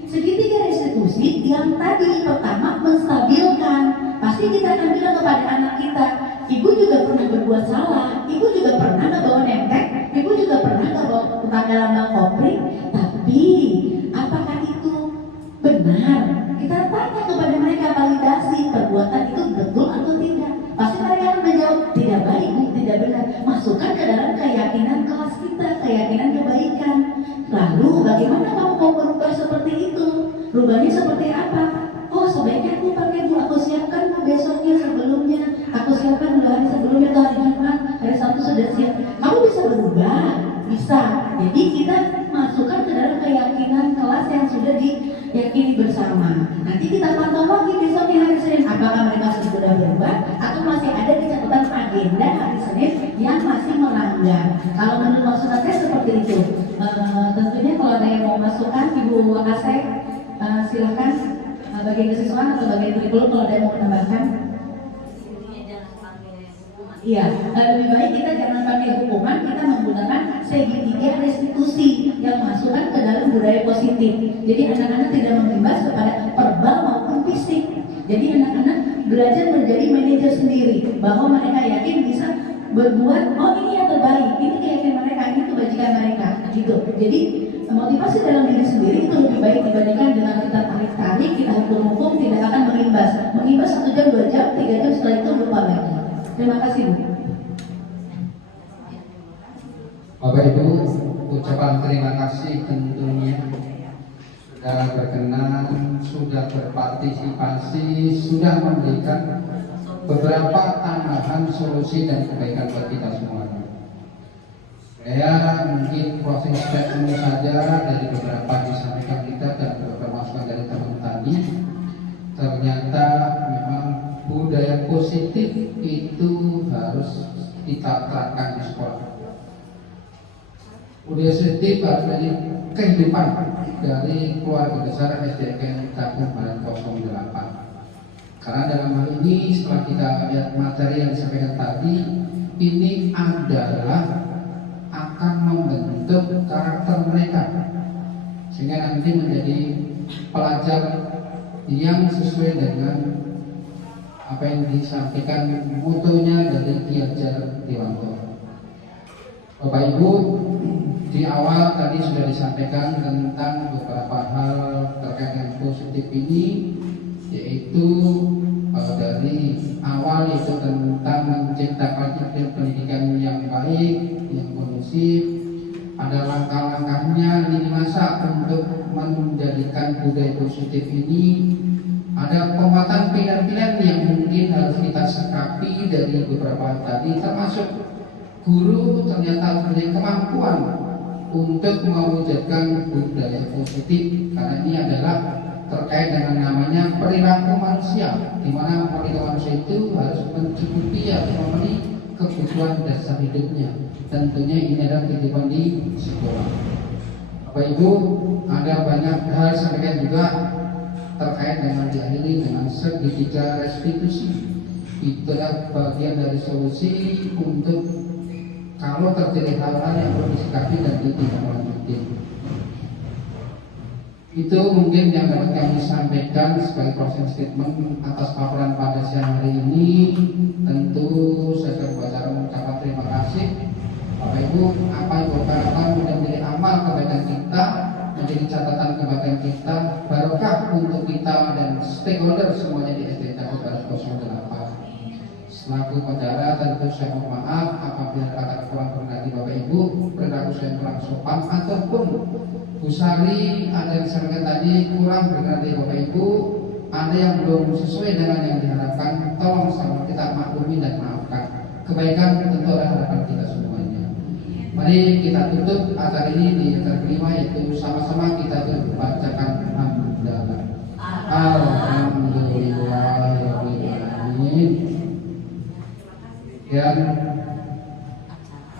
Segitiga restitusi yang tadi pertama menstabilkan. Pasti kita akan bilang kepada anak kita, ibu juga pernah berbuat salah, ibu juga pernah ngebawa nentek, ibu juga pernah ngebawa pakai lambang kopling, tapi apakah itu benar? Kita tanya kepada mereka, validasi perbuatan itu betul atau tidak. Pasti mereka akan menjawab tidak baik, tidak benar. Masukkan ke dalam keyakinan kelas kita, keyakinan kebaikan. Lalu bagaimana kamu mau berubah seperti itu? Rubahnya seperti apa? Oh sebaiknya aku pakai Bu, aku siapkan Bu besoknya sebelumnya, aku siapkan Bu hari sebelumnya atau hari Jumat, hari Sabtu sudah siap. Kamu bisa berubah, bisa. Jadi kita masukkan ke dalam keyakinan kelas yang sudah diyakini bersama. Nanti kita pantau lagi besoknya hari Senin, apakah mereka sudah berubah atau masih ada di catatan agenda hari Senin yang masih melanggar. Kalau menurut maksud saya seperti itu. Tentunya kalau ada yang mau masukkan, Ibu Asep, silakan bagian kesiswaan atau bagian kurikulum kalau ada yang mau menambahkan. Iya, lebih baik kita jangan pakai hukuman, kita menggunakan segitiga restitusi yang masukkan ke dalam budaya positif. Jadi anak-anak tidak mengimbas kepada verbal maupun fisik. Jadi anak-anak belajar menjadi manajer sendiri, bahwa mereka yakin bisa berbuat, oh ini yang terbaik, ini keyakinan mereka, ini kebajikan mereka, gitu. Jadi motivasi dalam diri sendiri itu lebih baik dibandingkan dengan kita tarik-tarik, kita hukum-hukum, tidak akan mengimbas. Mengimbas 1 jam, 2 jam, 3 jam, setelah itu lupa lagi. Terima kasih Bu. Bapak Ibu, ucapan terima kasih tentunya sudah berkenan, sudah berpartisipasi, sudah memberikan beberapa tambahan solusi dan kebaikan buat kita semua. Saya mungkin closing statement saja dari beberapa disampaikan kita dan beberapa masukan dari teman tadi. Ternyata memang budaya positif itu harus kita terapkan di sekolah. Budaya positif harus menjadi kehidupan dari keluarga besar SDN Kampung Barat 08. Karena dalam hal ini setelah kita lihat materi yang disampaikan tadi, ini adalah akan membentuk karakter mereka sehingga nanti menjadi pelajar yang sesuai dengan apa yang disampaikan mutunya dari Ki Hajar Dewanto. Bapak Ibu, di awal tadi sudah disampaikan tentang beberapa hal terkait dengan positif ini, yaitu dari awal itu tentang menciptakan iklim pendidikan yang baik, yang kondusif. Ada langkah-langkahnya lini masa untuk menjadikan budaya positif ini. Ada penguatan pilihan-pilihan yang mungkin harus kita sikapi dari beberapa tadi, termasuk guru ternyata punya kemampuan untuk mewujudkan budaya positif, karena ini adalah terkait dengan namanya perilaku manusia, di mana perilaku manusia itu harus mencukupi atau memenuhi kebutuhan dasar hidupnya. Tentunya ini adalah kehidupan di sekolah. Bapak Ibu, ada banyak hal sampaikan juga terkait dengan diakhiri dengan segitiga restitusi. Itu adalah bagian dari solusi untuk kalau terjadi hal-hal yang perlu disikapi dan ditindaklanjuti. Itu mungkin yang dapat kami sampaikan sebagai closing statement atas paparan pada siang hari ini. Tentu saya berbicara mengucapkan terima kasih Bapak Ibu. Apa yang berkaitan menjadi amal kebaikan kita, menjadi catatan kebaikan kita, barokah untuk kita dan stakeholder semuanya di SDN Kampung Barat 08. Selaku penjara tentu saya mohon maaf apabila kata kurang berarti Bapak Ibu, perilaku saya kurang sopan ataupun Bu Sari ada yang disampaikan tadi kurang berarti Bapak Ibu, ada yang belum sesuai dengan yang diharapkan, tolong sama kita maklumi dan maafkan. Kebaikan tentu adalah harapan kita semuanya. Mari kita tutup acara ini di acara kelima, yaitu sama-sama kita bacakan alhamdulillah. Alhamdulillahirobbilalamin. Dan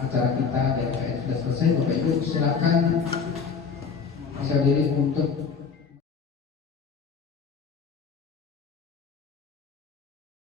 acara kita dari sudah selesai. Bapak Ibu silakan bisa diri untuk